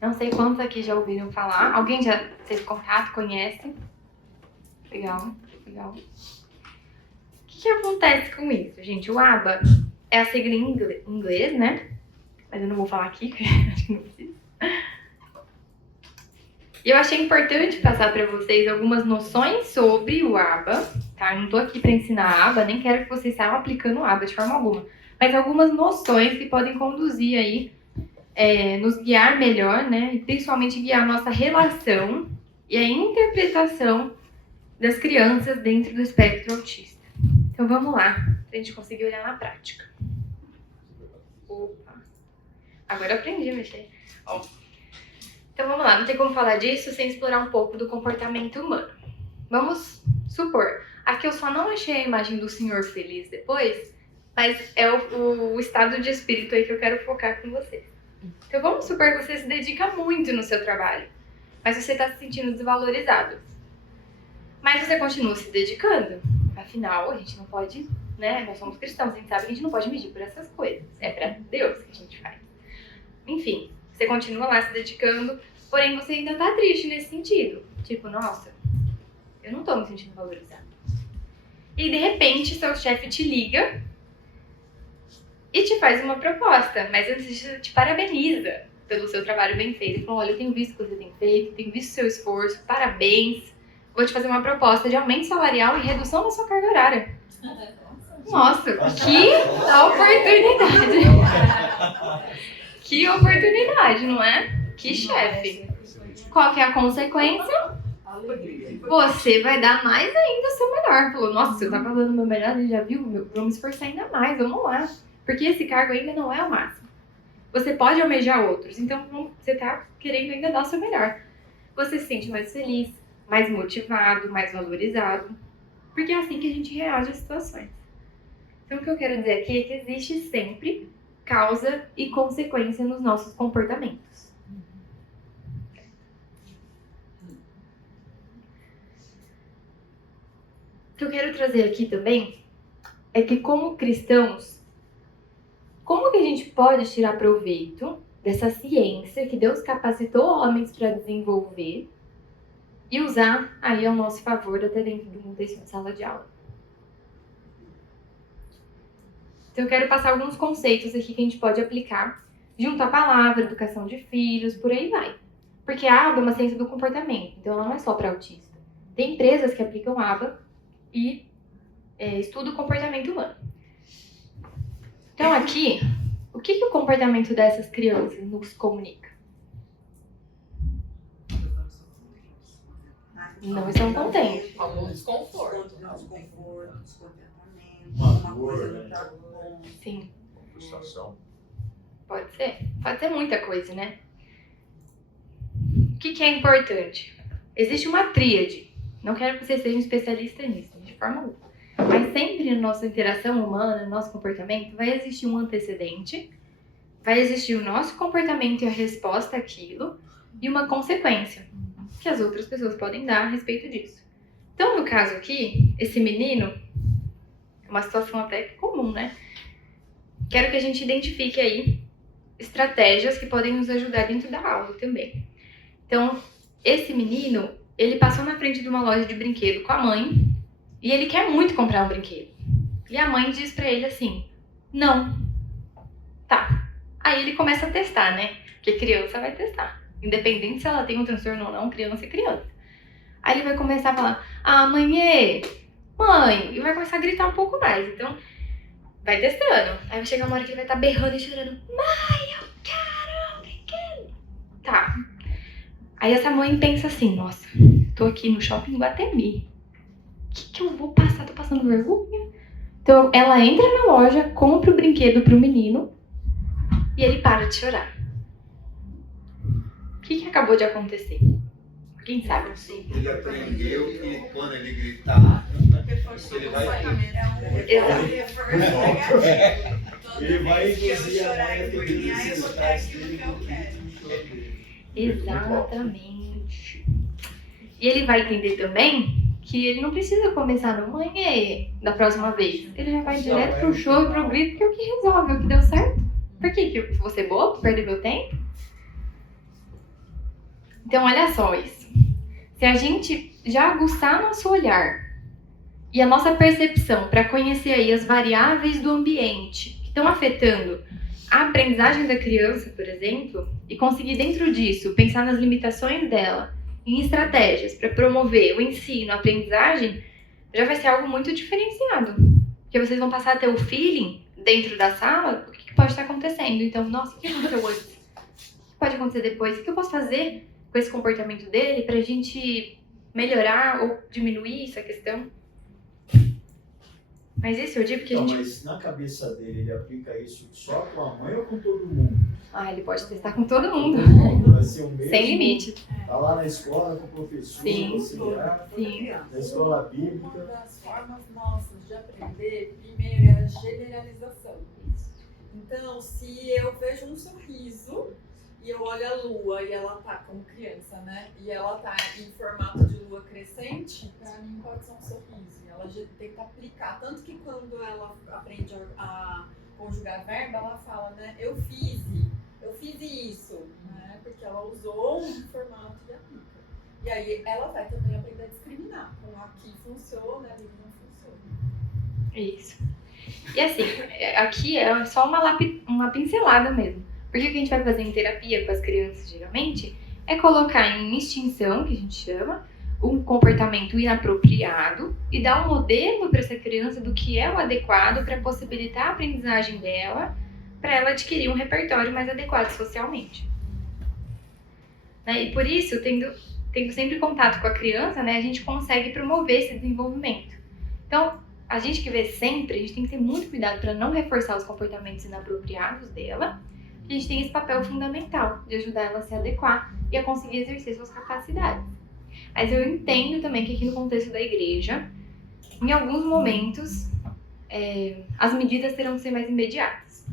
Não sei quantos aqui já ouviram falar. Alguém já teve contato, conhece? Legal, legal. O que acontece com isso, gente? O ABA é a sigla em inglês, né? Mas eu não vou falar aqui, acho que não precisa. E eu achei importante passar para vocês algumas noções sobre o ABA, tá? Eu não tô aqui para ensinar ABA, nem quero que vocês saiam aplicando o ABA de forma alguma. Mas algumas noções que podem conduzir aí, nos guiar melhor, né? E principalmente guiar a nossa relação e a interpretação das crianças dentro do espectro autista. Então vamos lá, pra gente conseguir olhar na prática. Opa! Agora eu aprendi a mexer. Ó. Então vamos lá, não tem como falar disso sem explorar um pouco do comportamento humano. Vamos supor, aqui eu só não achei a imagem do senhor feliz depois, mas é o estado de espírito aí que eu quero focar com vocês. Então vamos supor que você se dedica muito no seu trabalho, mas você está se sentindo desvalorizado. Mas você continua se dedicando. Afinal, a gente não pode, né? Nós somos cristãos, a gente sabe que a gente não pode medir por essas coisas. É para Deus que a gente faz. Enfim, você continua lá se dedicando, porém você ainda tá triste nesse sentido. Tipo, nossa, eu não tô me sentindo valorizado. E de repente, seu chefe te liga e te faz uma proposta, mas antes disso te parabeniza pelo seu trabalho bem feito. Ele falou, olha, eu tenho visto o que você tem feito, tenho visto o seu esforço, parabéns. Vou te fazer uma proposta de aumento salarial e redução da sua carga horária. Nossa, que oportunidade! Que oportunidade, não é? Que chefe. Qual que é a consequência? Você vai dar mais ainda o seu melhor. Falou, nossa, eu tava dando o meu melhor, ele já viu? Vou me esforçar ainda mais, vamos lá. Porque esse cargo ainda não é o máximo. Você pode almejar outros, então você tá querendo ainda dar o seu melhor. Você se sente mais feliz, mais motivado, mais valorizado. Porque é assim que a gente reage às situações. Então o que eu quero dizer aqui é que existe sempre causa e consequência nos nossos comportamentos. O que eu quero trazer aqui também é que, como cristãos, como que a gente pode tirar proveito dessa ciência que Deus capacitou homens para desenvolver e usar aí ao nosso favor até dentro do contexto de sala de aula? Então eu quero passar alguns conceitos aqui que a gente pode aplicar junto à palavra, educação de filhos, por aí vai. Porque a ABA é uma ciência do comportamento, então ela não é só para autista. Tem empresas que aplicam ABA e estudam o comportamento humano. Então aqui, o que o comportamento dessas crianças nos comunica? Não estão contentes. Algum desconforto. Uma dor, né? Sim. Frustração. Pode ser. Pode ser muita coisa, né? O que é importante? Existe uma tríade. Não quero que você seja um especialista nisso, de forma alguma. Mas sempre na nossa interação humana, no nosso comportamento, vai existir um antecedente, vai existir o nosso comportamento e a resposta àquilo, e uma consequência que as outras pessoas podem dar a respeito disso. Então, no caso aqui, esse menino, é uma situação até comum, né? Quero que a gente identifique aí estratégias que podem nos ajudar dentro da aula também. Então, esse menino, ele passou na frente de uma loja de brinquedo com a mãe e ele quer muito comprar um brinquedo. E a mãe diz pra ele assim, não. Tá. Aí ele começa a testar, né? Porque criança vai testar. Independente se ela tem um transtorno ou não, criança é criança. Aí ele vai começar a falar, mãe, e vai começar a gritar um pouco mais. Então, vai testando. Aí vai chegar uma hora que ele vai estar berrando e chorando. Mãe, eu quero um brinquedo. Tá. Aí Aí essa mãe pensa assim, nossa, tô aqui no shopping Guatemi. O que eu vou passar? Tô passando vergonha? Então ela entra na loja, compra o brinquedo pro menino e ele para de chorar. O que acabou de acontecer? Quem sabe? Ele aprendeu que quando ele gritar, ele vai Ele vai Se eu induzir a chorar mãe e a ter burrinhar, eu vou ter aquilo que eu quero. Exatamente. E ele vai entender também que ele não precisa começar no mãe da próxima vez. Ele já vai direto pro show e pro grito, que é o que resolve, é o que deu certo. Por que eu vou ser boa pra perder meu tempo? Então, olha só isso. Se a gente já aguçar nosso olhar e a nossa percepção para conhecer aí as variáveis do ambiente que estão afetando a aprendizagem da criança, por exemplo, e conseguir dentro disso pensar nas limitações dela, em estratégias para promover o ensino, a aprendizagem, já vai ser algo muito diferenciado. Porque vocês vão passar a ter o feeling dentro da sala do que pode estar acontecendo. Então, nossa, o que aconteceu antes? O que pode acontecer depois? O que eu posso fazer com esse comportamento dele pra gente melhorar ou diminuir essa questão? Mas isso eu digo que Então, a gente... mas na cabeça dele, ele aplica isso só com a mãe ou com todo mundo? ele pode testar com todo mundo. Vai ser o mesmo. Sem limite. Tá lá na escola com o professor, Sim. auxiliar, Sim. na escola Uma bíblica. das formas nossas de aprender, primeiro, é a generalização. Então, se eu vejo um sorriso e eu olho a lua e ela tá como criança, né? E ela tá em formato de lua crescente, pra mim pode ser um sorriso. E ela já tenta aplicar. Tanto que quando ela aprende a conjugar verbo, ela fala, né? Eu fiz isso, né? Porque ela usou um formato e aplica. E aí ela vai também aprender a discriminar. Com aqui funciona, ali não funciona. Isso. E assim, aqui é só uma pincelada mesmo. Porque o que a gente vai fazer em terapia com as crianças, geralmente, é colocar em extinção, que a gente chama, um comportamento inapropriado e dar um modelo para essa criança do que é o adequado para possibilitar a aprendizagem dela, para ela adquirir um repertório mais adequado socialmente. Né? E por isso, tendo sempre contato com a criança, né, a gente consegue promover esse desenvolvimento. Então, a gente que vê sempre, a gente tem que ter muito cuidado para não reforçar os comportamentos inapropriados dela. A gente tem esse papel fundamental de ajudar ela a se adequar e a conseguir exercer suas capacidades. Mas eu entendo também que aqui no contexto da igreja, em alguns momentos, as medidas terão que ser mais imediatas.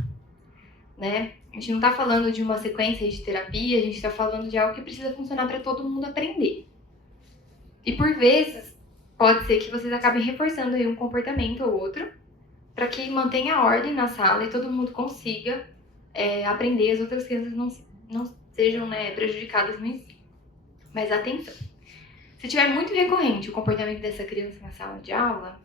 Né? A gente não está falando de uma sequência de terapia, a gente está falando de algo que precisa funcionar para todo mundo aprender. E por vezes, pode ser que vocês acabem reforçando aí um comportamento ou outro para que mantenha a ordem na sala e todo mundo consiga aprender, as outras crianças não sejam, né, prejudicadas no ensino. Mas atenção, se tiver muito recorrente o comportamento dessa criança na sala de aula,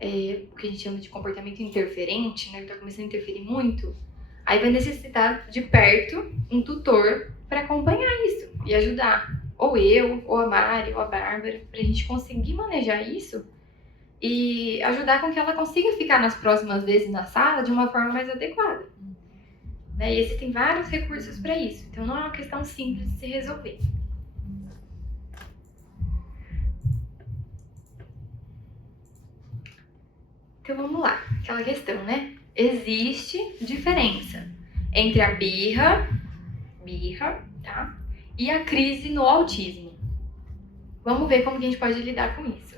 o que a gente chama de comportamento interferente, né, que está começando a interferir muito, aí vai necessitar de perto um tutor para acompanhar isso e ajudar. Ou eu, ou a Mari, ou a Bárbara, para a gente conseguir manejar isso e ajudar com que ela consiga ficar nas próximas vezes na sala de uma forma mais adequada. Né? E existem vários recursos para isso. Então não é uma questão simples de se resolver. Então vamos lá, aquela questão, né? Existe diferença entre a birra, tá? E a crise no autismo. Vamos ver como que a gente pode lidar com isso.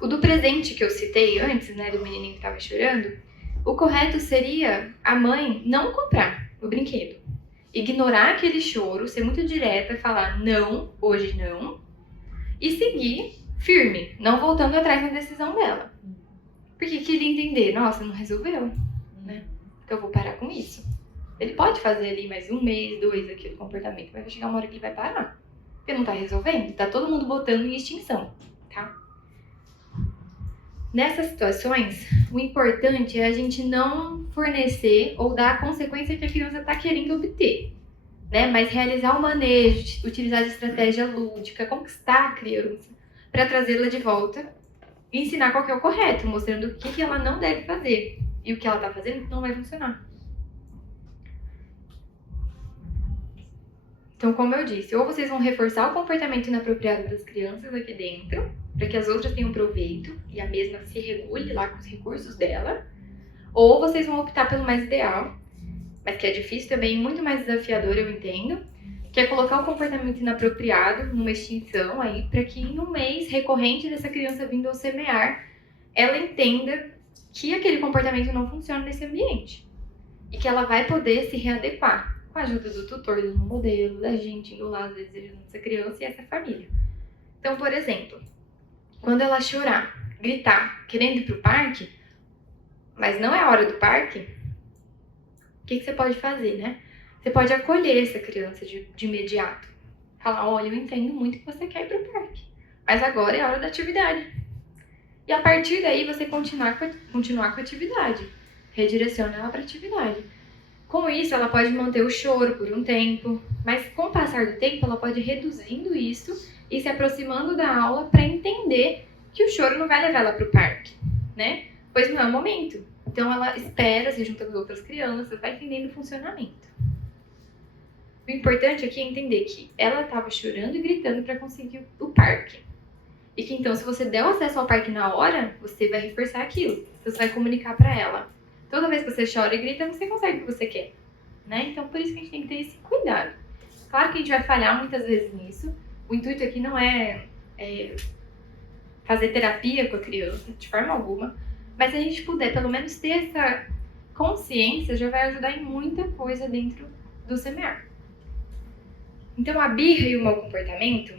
O do presente que eu citei antes, né, do menininho que estava chorando, o correto seria a mãe não comprar o brinquedo. Ignorar aquele choro, ser muito direta, falar não, hoje não, e seguir firme, não voltando atrás na decisão dela. Porque queria entender, nossa, não resolveu, né? Então eu vou parar com isso. Ele pode fazer ali mais 1 mês, 2 aquele comportamento, mas vai chegar uma hora que ele vai parar. Porque não tá resolvendo, tá todo mundo botando em extinção, tá? Nessas situações, o importante é a gente não fornecer ou dar a consequência que a criança está querendo obter, né? Mas realizar o manejo, utilizar a estratégia lúdica, conquistar a criança para trazê-la de volta e ensinar qual que é o correto, mostrando o que ela não deve fazer e o que ela está fazendo não vai funcionar. Então, como eu disse, ou vocês vão reforçar o comportamento inapropriado das crianças aqui dentro, para que as outras tenham proveito e a mesma se regule lá com os recursos dela, ou vocês vão optar pelo mais ideal, mas que é difícil também, muito mais desafiador, eu entendo, que é colocar o comportamento inapropriado numa extinção aí, para que em um mês recorrente dessa criança vindo ao semear, ela entenda que aquele comportamento não funciona nesse ambiente e que ela vai poder se readequar com a ajuda do tutor, do modelo, da gente indo lá, às vezes, ajudando essa criança e essa família. Então, por exemplo, quando ela chorar, gritar, querendo ir pro parque, mas não é a hora do parque, o que você pode fazer, né? Você pode acolher essa criança de imediato. Falar, olha, eu entendo muito que você quer ir pro parque, mas agora é a hora da atividade. E a partir daí você continuar com a atividade. Redireciona ela para a atividade. Com isso, ela pode manter o choro por um tempo, mas com o passar do tempo, ela pode ir reduzindo isso e se aproximando da aula para entender que o choro não vai levar ela para o parque, né? Pois não é o momento. Então, ela espera, se junta com outras crianças, vai entendendo o funcionamento. O importante aqui é entender que ela estava chorando e gritando para conseguir o parque. E que então, se você der o acesso ao parque na hora, você vai reforçar aquilo. Você vai comunicar para ela. Toda vez que você chora e grita, você consegue o que você quer, né? Então, por isso que a gente tem que ter esse cuidado. Claro que a gente vai falhar muitas vezes nisso. O intuito aqui não é fazer terapia com a criança, de forma alguma. Mas se a gente puder, pelo menos, ter essa consciência, já vai ajudar em muita coisa dentro do semear. Então, a birra e o mau comportamento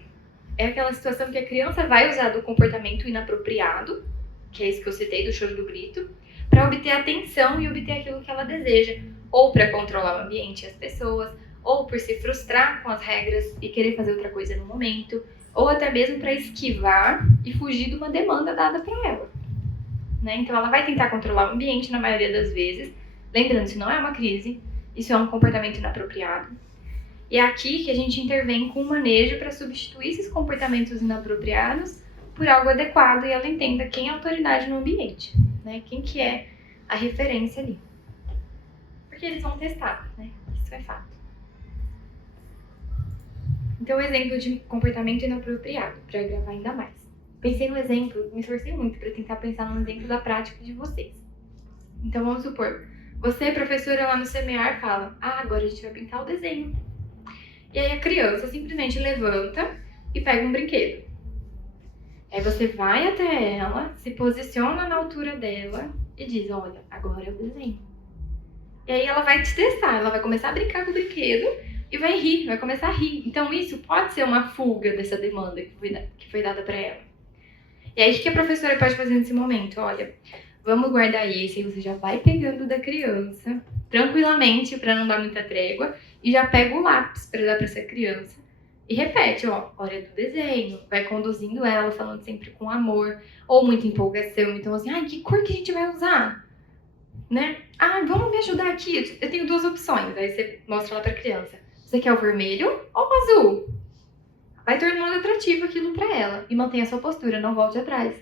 é aquela situação que a criança vai usar do comportamento inapropriado, que é isso que eu citei, do choro do grito, para obter atenção e obter aquilo que ela deseja, ou para controlar o ambiente e as pessoas, ou por se frustrar com as regras e querer fazer outra coisa no momento, ou até mesmo para esquivar e fugir de uma demanda dada para ela, né? Então ela vai tentar controlar o ambiente na maioria das vezes, lembrando, isso não é uma crise, isso é um comportamento inapropriado. E é aqui que a gente intervém com um manejo para substituir esses comportamentos inapropriados por algo adequado e ela entenda quem é a autoridade no ambiente, né? Quem que é a referência ali. Porque eles vão testar, né? Isso é fato. Então, exemplo de comportamento inapropriado, para gravar ainda mais. Pensei no exemplo, me esforcei muito para tentar pensar num exemplo da prática de vocês. Então, vamos supor, você, professora, lá no semear, fala, agora a gente vai pintar o desenho. E aí a criança simplesmente levanta e pega um brinquedo. Aí você vai até ela, se posiciona na altura dela e diz, olha, agora é o desenho. E aí ela vai te testar, ela vai começar a brincar com o brinquedo e vai rir, vai começar a rir. Então isso pode ser uma fuga dessa demanda que foi dada para ela. E aí o que a professora pode fazer nesse momento? Olha, vamos guardar esse, aí você já vai pegando da criança, tranquilamente, para não dar muita trégua, e já pega o lápis para dar para essa criança. E repete, hora do desenho, vai conduzindo ela, falando sempre com amor, ou muita empolgação, então assim, que cor que a gente vai usar? Né? Vamos me ajudar aqui, eu tenho 2 opções, aí você mostra lá pra criança, você quer o vermelho ou o azul? Vai tornando atrativo aquilo pra ela, e mantenha a sua postura, não volte atrás,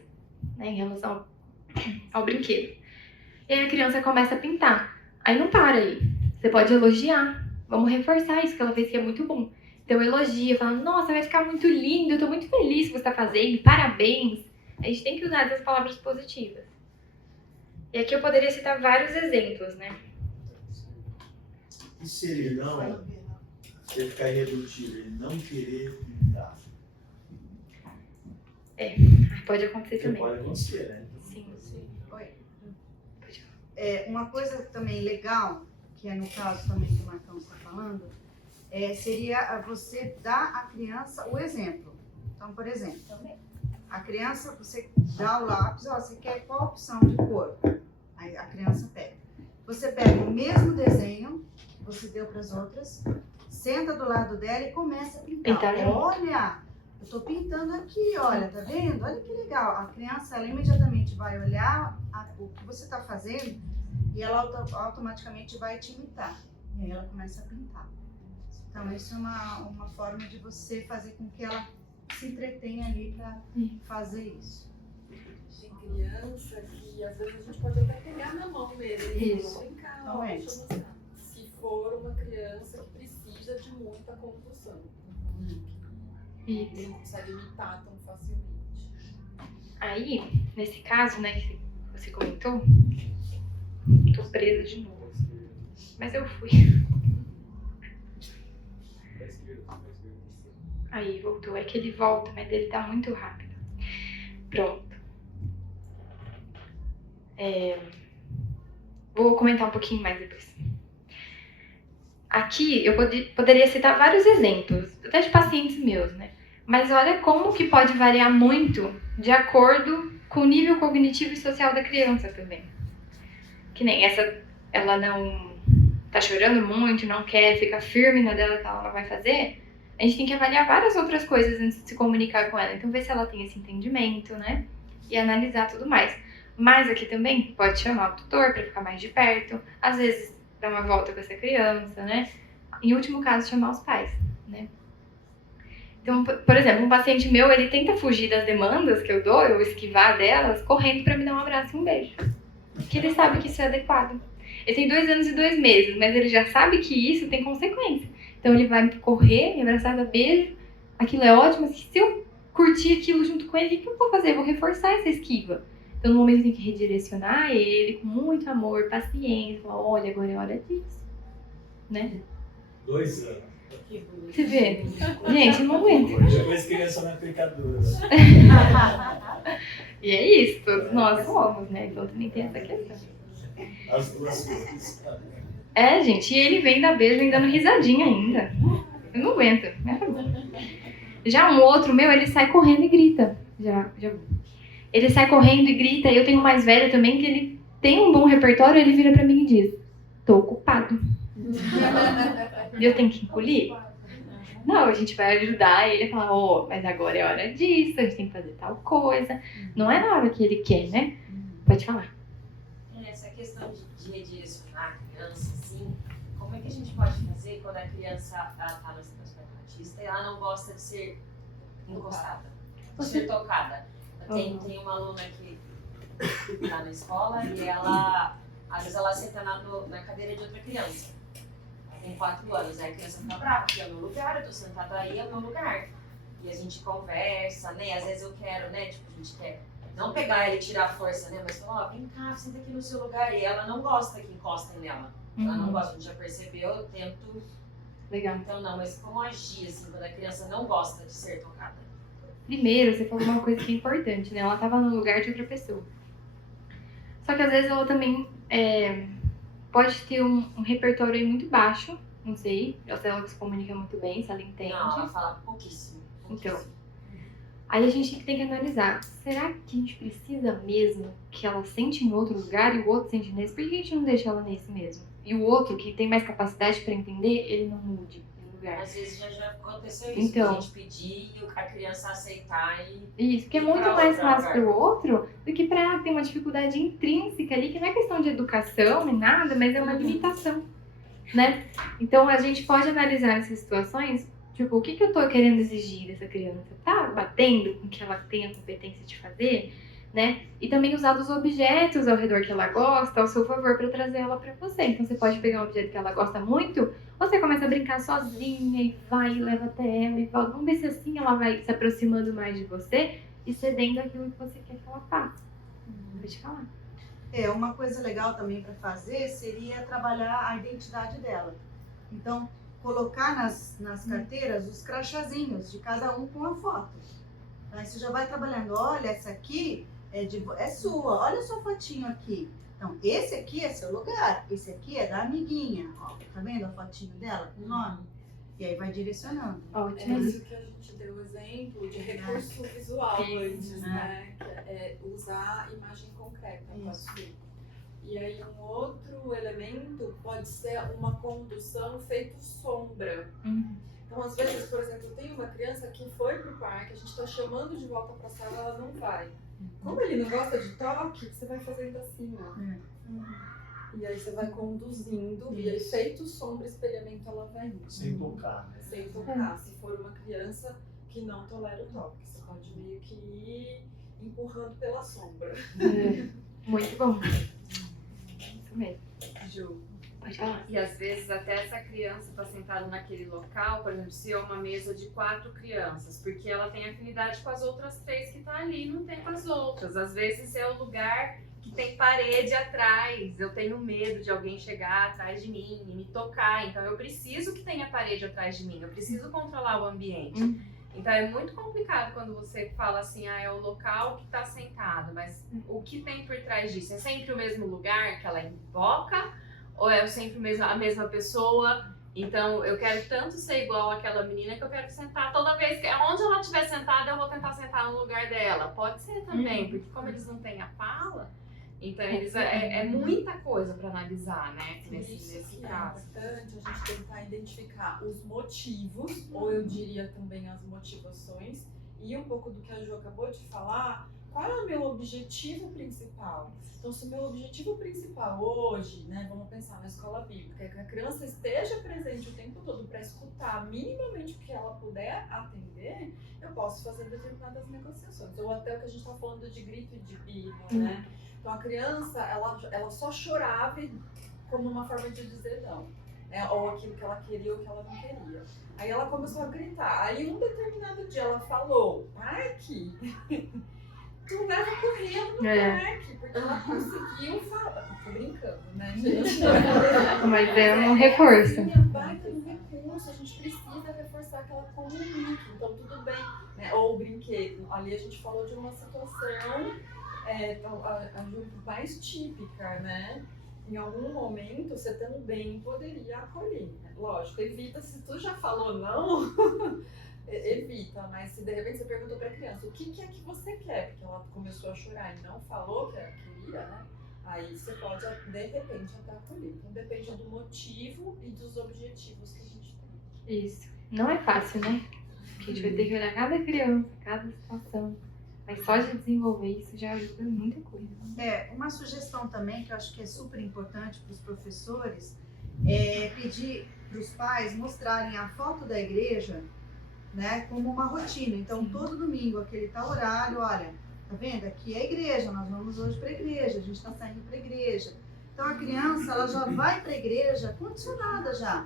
né, em relação ao brinquedo. E aí a criança começa a pintar, aí não para aí, você pode elogiar, vamos reforçar isso que ela fez que é muito bom. Então elogia, fala, nossa, vai ficar muito lindo, eu tô muito feliz que você tá fazendo, parabéns. A gente tem que usar essas palavras positivas. E aqui eu poderia citar vários exemplos, né? E se ele não, se ele ficar irredutível, ele não querer pintar? Pode acontecer também. Pode acontecer, né? Sim. Oi. Pode falar. Uma coisa também legal, que é no caso também que o Marcão está falando, seria você dar à criança o exemplo. Então, por exemplo, a criança, você dá o lápis, você quer qual opção de cor? Aí a criança pega. Você pega o mesmo desenho que você deu para as outras, senta do lado dela e começa a pintar. Olha, eu estou pintando aqui, olha, tá vendo? Olha que legal. A criança, ela imediatamente vai olhar o que você está fazendo e ela automaticamente vai te imitar. E aí ela começa a pintar. Então, isso é uma forma de você fazer com que ela se entretenha ali para fazer isso. Tem criança que às vezes a gente pode até pegar na mão mesmo. Isso. Vem cá, Então, deixa eu mostrar. Se for uma criança que precisa precisa de muita condução. Isso. Ele não consegue imitar tão facilmente. Aí, nesse caso, né, que você comentou, tô presa de novo. Mas eu fui. Aí, voltou. É que ele volta, mas ele tá muito rápido. Pronto. Vou comentar um pouquinho mais depois. Aqui, eu poderia citar vários exemplos, até de pacientes meus, né? Mas olha como que pode variar muito de acordo com o nível cognitivo e social da criança também. Que nem essa, ela não tá chorando muito, não quer, fica firme na dela que ela não vai fazer. A gente tem que avaliar várias outras coisas antes de se comunicar com ela. Então, ver se ela tem esse entendimento, né? E analisar tudo mais. Mas aqui também pode chamar o tutor para ficar mais de perto. Às vezes, dar uma volta com essa criança, né? Em último caso, chamar os pais, né? Então, por exemplo, um paciente meu, ele tenta fugir das demandas que eu dou, eu esquivar delas, correndo para me dar um abraço e um beijo. Porque ele sabe que isso é adequado. Ele tem 2 anos e 2 meses, mas ele já sabe que isso tem consequência. Então ele vai correr, me abraçar, dar beijo. Aquilo é ótimo, mas se eu curtir aquilo junto com ele, o que eu vou fazer? Eu vou reforçar essa esquiva. Então no momento eu tenho que redirecionar ele com muito amor, paciência. Falar, olha, agora é hora disso. Né? 2 anos. Você vê? Gente, eu não aguento. Depois criança na aplicadora. E é isso, todos nós somos, né? Então também tem essa questão. As duas coisas. É, gente, e ele vem dar beijo, vem dando risadinha ainda. Eu não aguento. Já um outro meu, ele sai correndo e grita. Já. Ele sai correndo e grita, e eu tenho um mais velho também, que ele tem um bom repertório, ele vira pra mim e diz, tô ocupado. E eu tenho que engolir? Não, a gente vai ajudar ele a falar, mas agora é hora disso, a gente tem que fazer tal coisa. Não é na hora que ele quer, né? Pode falar. Essa questão de redirecionar a criança, assim, como é que a gente pode fazer quando a criança está no espectro autista e ela não gosta de ser encostada, de ser tocada? Tem uma aluna que está na escola e ela, às vezes ela senta na cadeira de outra criança. Ela tem 4 anos, aí a criança fica brava, porque é o meu lugar, eu tô sentada aí, é o meu lugar. E a gente conversa, né? Às vezes eu quero, né? Tipo, a gente quer não pegar ela e tirar a força, né? Mas falar, vem cá, senta aqui no seu lugar. E ela não gosta que encostem nela. Ela não gosta, a gente já percebeu, eu tento. Legal. Então não, mas como agir, assim, quando a criança não gosta de ser tocada? Primeiro, você falou uma coisa que é importante, né? Ela tava no lugar de outra pessoa. Só que às vezes ela também pode ter um repertório aí muito baixo, não sei, se ela se comunica muito bem, se ela entende. Não, ela fala pouquíssimo. Então, aí a gente tem que analisar, será que a gente precisa mesmo que ela sente em outro lugar e o outro sente nesse? Por que a gente não deixa ela nesse mesmo? E o outro, que tem mais capacidade para entender, ele não mude de lugar. Às vezes já aconteceu isso, então, a gente pedir e a criança aceitar e... Isso, porque é muito mais fácil para o outro do que para ela ter uma dificuldade intrínseca ali, que não é questão de educação nem nada, mas é uma limitação, né? Então a gente pode analisar essas situações, tipo, o que eu tô querendo exigir dessa criança? Tá batendo com que ela tenha competência de fazer, né? E também usar os objetos ao redor que ela gosta ao seu favor para trazer ela para você. Então você pode pegar um objeto que ela gosta muito, você começa a brincar sozinha e vai e leva até ela e volta. Vamos ver se assim ela vai se aproximando mais de você e cedendo aquilo que você quer que ela faça. Vou te falar. Uma coisa legal também para fazer seria trabalhar a identidade dela. Então, colocar nas carteiras os crachazinhos de cada um com a foto. Aí você já vai trabalhando, olha, essa aqui é sua, olha a sua fotinho aqui. Então, esse aqui é seu lugar, esse aqui é da amiguinha. Ó, tá vendo a fotinho dela com o nome? E aí vai direcionando. É isso que a gente deu o exemplo de recurso visual antes, né? Que é usar imagem concreta para subir. E aí um outro elemento pode ser uma condução feito sombra. Então, às vezes, por exemplo, tem uma criança que foi pro parque, a gente está chamando de volta para a sala, ela não vai. Como ele não gosta de toque, você vai fazendo assim, ó. E aí você vai conduzindo, e aí feito sombra, espelhamento, ela vai indo. Sem tocar, né? Sem tocar. Se for uma criança que não tolera o toque, você pode meio que ir empurrando pela sombra. Muito bom. Isso mesmo. Ju, Pode falar. E às vezes até essa criança está sentada naquele local, por exemplo, se é uma mesa de 4 crianças, porque ela tem afinidade com as outras 3 que tá ali e não tem com as outras. Às vezes é o lugar que tem parede atrás, eu tenho medo de alguém chegar atrás de mim e me tocar, então eu preciso que tenha parede atrás de mim, eu preciso controlar o ambiente. Então é muito complicado quando você fala assim, é o local que está sentado, mas o que tem por trás disso? É sempre o mesmo lugar que ela invoca? Ou é sempre a mesma pessoa? Então eu quero tanto ser igual àquela menina que eu quero sentar toda vez que onde ela estiver sentada eu vou tentar sentar no lugar dela. Pode ser também, porque como eles não têm a fala, então eles é muita coisa para analisar, né? Nesse caso. É importante a gente tentar identificar os motivos, ou eu diria também as motivações, e um pouco do que a Jo acabou de falar, qual é o meu objetivo principal? Então, se o meu objetivo principal hoje, né, vamos pensar na escola bíblica, é que a criança esteja presente o tempo todo para escutar minimamente o que ela puder atender, eu posso fazer determinadas negociações. Ou até o que a gente está falando de grito e de birra, né? Então, a criança, ela só chorava como uma forma de dizer não. Né? Ou aquilo que ela queria ou que ela não queria. Aí ela começou a gritar. Aí, um determinado dia, ela falou, parque... Tu leva correndo no parque, porque ela conseguiu falar. Tô brincando, né, gente? Mas é um reforço. Baita no recurso, a gente precisa reforçar aquela comunidade. Então, tudo bem. Né? Ou o brinquedo. Ali a gente falou de uma situação a mais típica, né? Em algum momento, você estando bem, poderia acolher. Né? Lógico, evita, se tu já falou não... Evita, mas se de repente você perguntou pra criança o que é que você quer, porque ela começou a chorar e não falou que ela queria, né? Aí você pode, de repente, até acolher. Então depende do motivo e dos objetivos que a gente tem. Isso. Não é fácil, né? Porque a gente vai ter que olhar cada criança, cada situação. Mas só de desenvolver isso já ajuda muita coisa. Uma sugestão também que eu acho que é super importante para os professores é pedir para os pais mostrarem a foto da igreja, né, como uma rotina. Então, todo domingo, aquele tal horário, olha, tá vendo? Aqui é a igreja, nós vamos hoje para a igreja, a gente está saindo para a igreja. Então, a criança, ela já vai para a igreja condicionada já,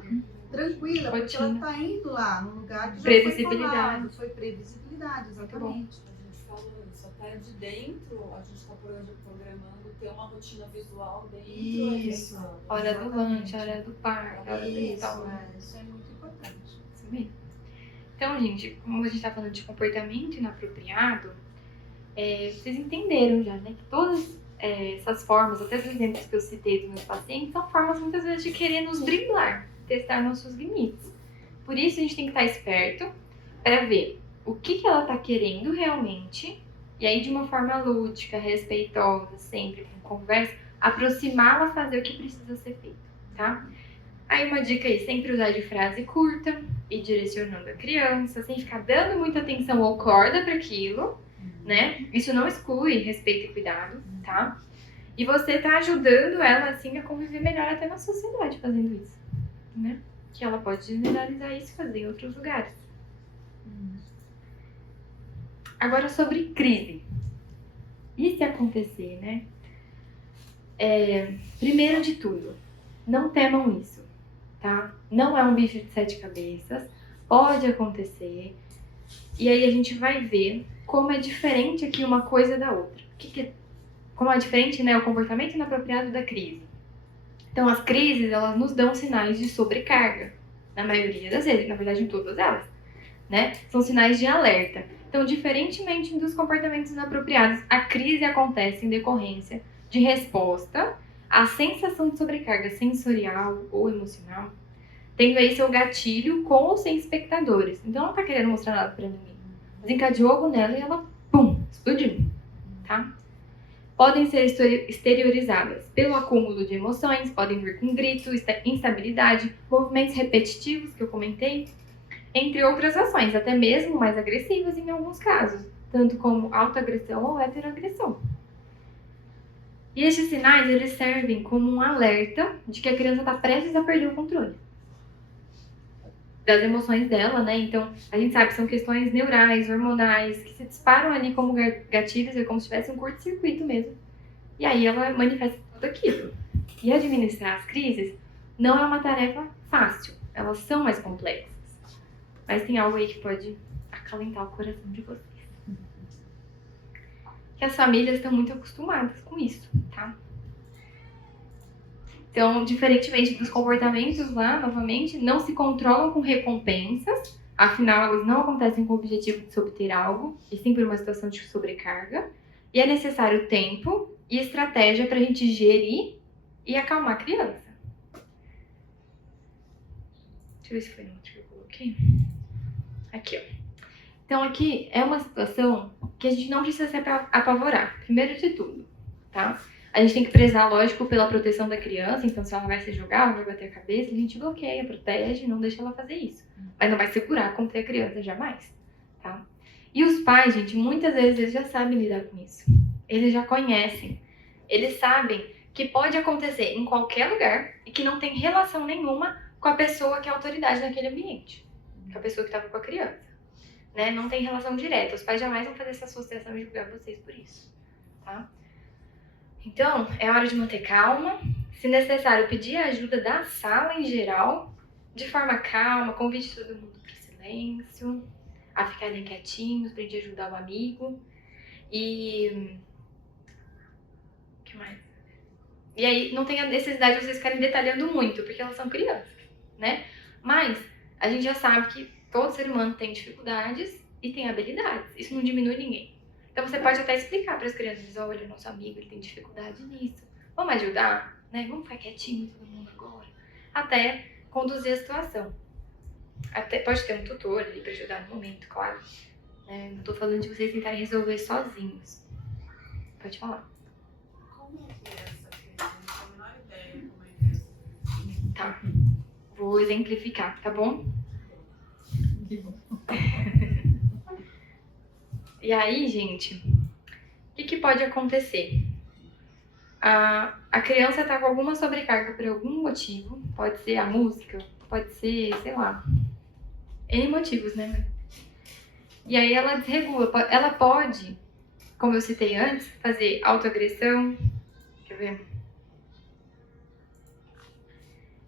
tranquila, porque ela está indo lá no lugar que já foi falado, foi previsibilidade, exatamente. A gente falou isso, até de dentro, a gente está programando ter uma rotina visual dentro. Isso. Hora do lanche, hora do parque, hora do Isso é muito importante. Isso mesmo. Então, gente, como a gente está falando de comportamento inapropriado, vocês entenderam já, né? Que todas essas formas, até os exemplos que eu citei dos meus pacientes, são formas muitas vezes de querer nos driblar, testar nossos limites. Por isso, a gente tem que estar esperto para ver o que ela está querendo realmente, e aí de uma forma lúdica, respeitosa, sempre com conversa, aproximá-la a fazer o que precisa ser feito, tá? Aí uma dica aí, sempre usar de frase curta e direcionando a criança, sem ficar dando muita atenção ou corda para aquilo, né? Isso não exclui respeito e cuidado, tá? E você tá ajudando ela, assim, a conviver melhor até na sociedade fazendo isso, né? Que ela pode generalizar isso e fazer em outros lugares. Agora sobre crise. E se acontecer, né? Primeiro de tudo, não temam isso. Tá? Não é um bicho de 7 cabeças, pode acontecer, e aí a gente vai ver como é diferente aqui uma coisa da outra. Como é diferente, né, o comportamento inapropriado da crise. Então, as crises, elas nos dão sinais de sobrecarga, na maioria das vezes, na verdade em todas elas, né? São sinais de alerta. Então, diferentemente dos comportamentos inapropriados, a crise acontece em decorrência de resposta a sensação de sobrecarga sensorial ou emocional, tendo aí seu gatilho com ou sem espectadores. Então, ela não tá querendo mostrar nada pra ninguém. Desencadeou algo nela e ela, pum, explodiu, tá? Podem ser exteriorizadas pelo acúmulo de emoções, podem vir com grito, instabilidade, movimentos repetitivos, que eu comentei, entre outras ações, até mesmo mais agressivas em alguns casos, tanto como autoagressão ou heteroagressão. E estes sinais, eles servem como um alerta de que a criança está prestes a perder o controle das emoções dela, né? Então, a gente sabe que são questões neurais, hormonais, que se disparam ali como gatilhos, é como se tivesse um curto-circuito mesmo. E aí ela manifesta tudo aquilo. E administrar as crises não é uma tarefa fácil, elas são mais complexas. Mas tem algo aí que pode acalentar o coração de vocês. Que as famílias estão muito acostumadas com isso, tá? Então, diferentemente dos comportamentos lá, novamente, não se controlam com recompensas, afinal, elas não acontecem com o objetivo de se obter algo, e sim por uma situação de sobrecarga. E é necessário tempo e estratégia para a gente gerir e acalmar a criança. Deixa eu ver se foi no outro que eu coloquei. Aqui, ó. Então, aqui é uma situação que a gente não precisa se apavorar, primeiro de tudo, tá? A gente tem que prezar, lógico, pela proteção da criança, então se ela vai se jogar, ela vai bater a cabeça, a gente bloqueia, protege, não deixa ela fazer isso. Mas não vai segurar contra a criança jamais, tá? E os pais, gente, muitas vezes eles já sabem lidar com isso. Eles já conhecem. Eles sabem que pode acontecer em qualquer lugar e que não tem relação nenhuma com a pessoa que é autoridade naquele ambiente. Com a pessoa que estava com a criança. Né? Não tem relação direta. Os pais jamais vão fazer essa associação e julgar vocês por isso, tá? Então, é hora de manter calma. Se necessário, pedir a ajuda da sala em geral, de forma calma, convide todo mundo para o silêncio, a ficarem quietinhos, para ajudar o amigo. E... o que mais? E aí, não tem a necessidade de vocês ficarem detalhando muito, porque elas são crianças, né? Mas, a gente já sabe que todo ser humano tem dificuldades e tem habilidades. Isso não diminui ninguém. Então você pode até explicar para as crianças, olha, nosso amigo ele tem dificuldade nisso. Vamos ajudar? Né? Vamos ficar quietinho todo mundo agora. Até conduzir a situação. Até pode ter um tutor ali para ajudar no momento, claro. Não estou falando de vocês tentarem resolver sozinhos. Pode falar. Como que é essa crise? Não tenho a menor ideia como é que é essa crise. Tá. Vou exemplificar, tá bom? E aí, gente, o que pode acontecer? A criança tá com alguma sobrecarga por algum motivo, pode ser a música, pode ser, sei lá, N motivos, né? E aí ela desregula, ela pode, como eu citei antes, fazer autoagressão, quer ver?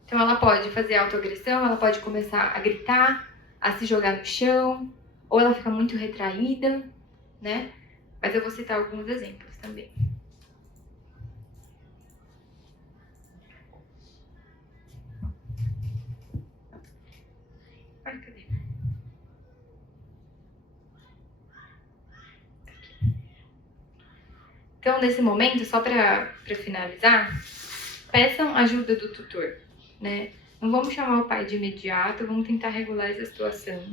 Então ela pode fazer autoagressão, ela pode começar a gritar, a se jogar no chão, ou ela fica muito retraída, né? Mas eu vou citar alguns exemplos também. Ai, cadê? Então, nesse momento, só para finalizar, peçam ajuda do tutor, né? Não vamos chamar o pai de imediato, vamos tentar regular essa situação.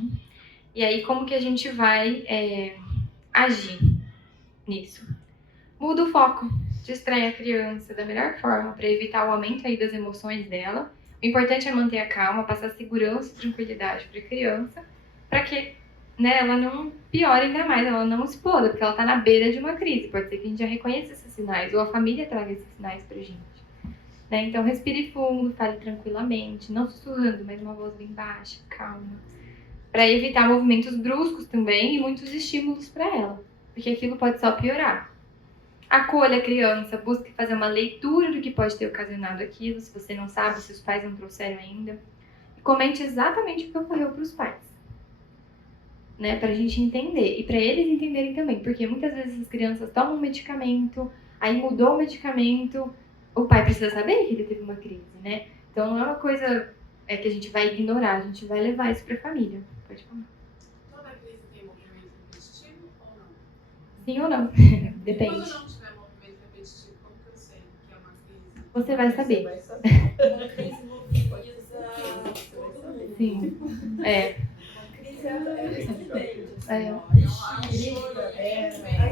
E aí, como que a gente vai agir nisso? Muda o foco, distrai a criança da melhor forma para evitar o aumento aí das emoções dela. O importante é manter a calma, passar segurança e tranquilidade para a criança, para que, né, ela não piore ainda mais, ela não exploda, porque ela está na beira de uma crise. Pode ser que a gente já reconheça esses sinais, ou a família traga esses sinais para a gente. Né? Então, respire fundo, fale tranquilamente, não sussurrando, mas uma voz bem baixa, calma. Para evitar movimentos bruscos também e muitos estímulos para ela, porque aquilo pode só piorar. Acolha a criança, busque fazer uma leitura do que pode ter ocasionado aquilo, se você não sabe, se os pais não trouxeram ainda. E comente exatamente o que ocorreu para os pais, né? Para a gente entender e para eles entenderem também, porque muitas vezes as crianças tomam um medicamento, aí mudou o medicamento, o pai precisa saber que ele teve uma crise, né? Então não é uma coisa que a gente vai ignorar, a gente vai levar isso para a família. Pode falar. Toda crise tem movimento repetitivo ou não? Sim ou não? Depende. Quando não tiver movimento repetitivo, como que eu sei que é uma crise? Você vai saber. Uma crise moviliza todo mundo. Sim. Uma crise é evidente. Aí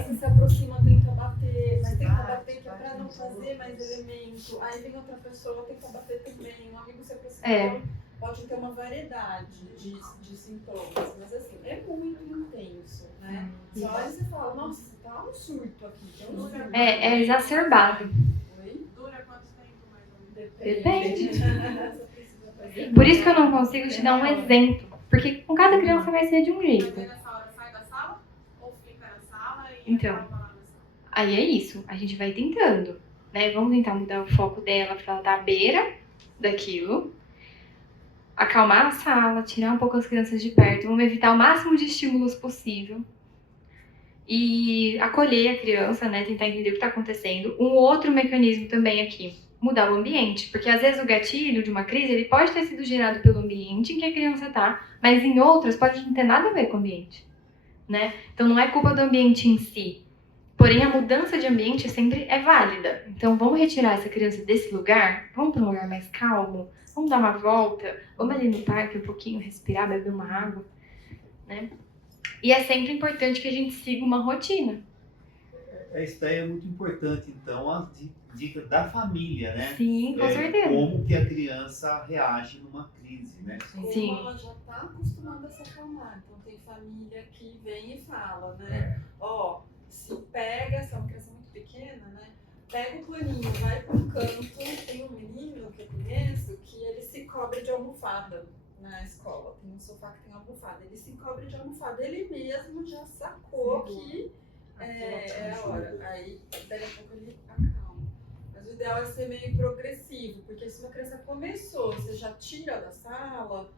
você se aproxima, tenta bater, mas tenta bater que é pra não fazer mais elemento. Aí vem outra pessoa, tenta bater também. Um amigo se aproxima, pode ter uma variedade de sintomas, mas assim, é muito intenso, né? Você olha e você fala, nossa, tá um surto aqui. Tem um surto. É exacerbado. Oi? Dura quanto tempo mais ou menos? Depende. Por isso que eu não consigo te dar um exemplo. Porque com cada criança vai ser de um jeito. Mas nessa hora sai da sala ou fica na sala e Então, acaba lá na sala? aí é isso. A gente vai tentando, né? Vamos tentar mudar o foco dela pra ela estar à beira daquilo, acalmar a sala, tirar um pouco as crianças de perto, vamos evitar o máximo de estímulos possível e acolher a criança, né, tentar entender o que está acontecendo. Um outro mecanismo também aqui, mudar o ambiente, porque às vezes o gatilho de uma crise ele pode ter sido gerado pelo ambiente em que a criança está, mas em outras pode não ter nada a ver com o ambiente, né? Então não é culpa do ambiente em si, porém a mudança de ambiente sempre é válida. Então vamos retirar essa criança desse lugar, vamos para um lugar mais calmo, vamos dar uma volta, vamos ali no parque um pouquinho, respirar, beber uma água, né? E é sempre importante que a gente siga uma rotina. Isso daí é muito importante, então, a dica da família, né? Sim, com certeza. Como que a criança reage numa crise, né? Sim. Como ela já está acostumada a se acalmar. Então tem família que vem e fala, né? Ó, se pega, se é uma criança muito pequena, né? Pega o paninho, vai para um canto. Tem um menino que eu conheço que ele se cobre de almofada na escola. Tem um sofá que tem almofada. Ele se cobre de almofada. Ele mesmo já sacou que é a hora. Aí, daí a pouco ele acalma. Mas o ideal é ser meio progressivo, porque se uma criança começou, você já tira da sala,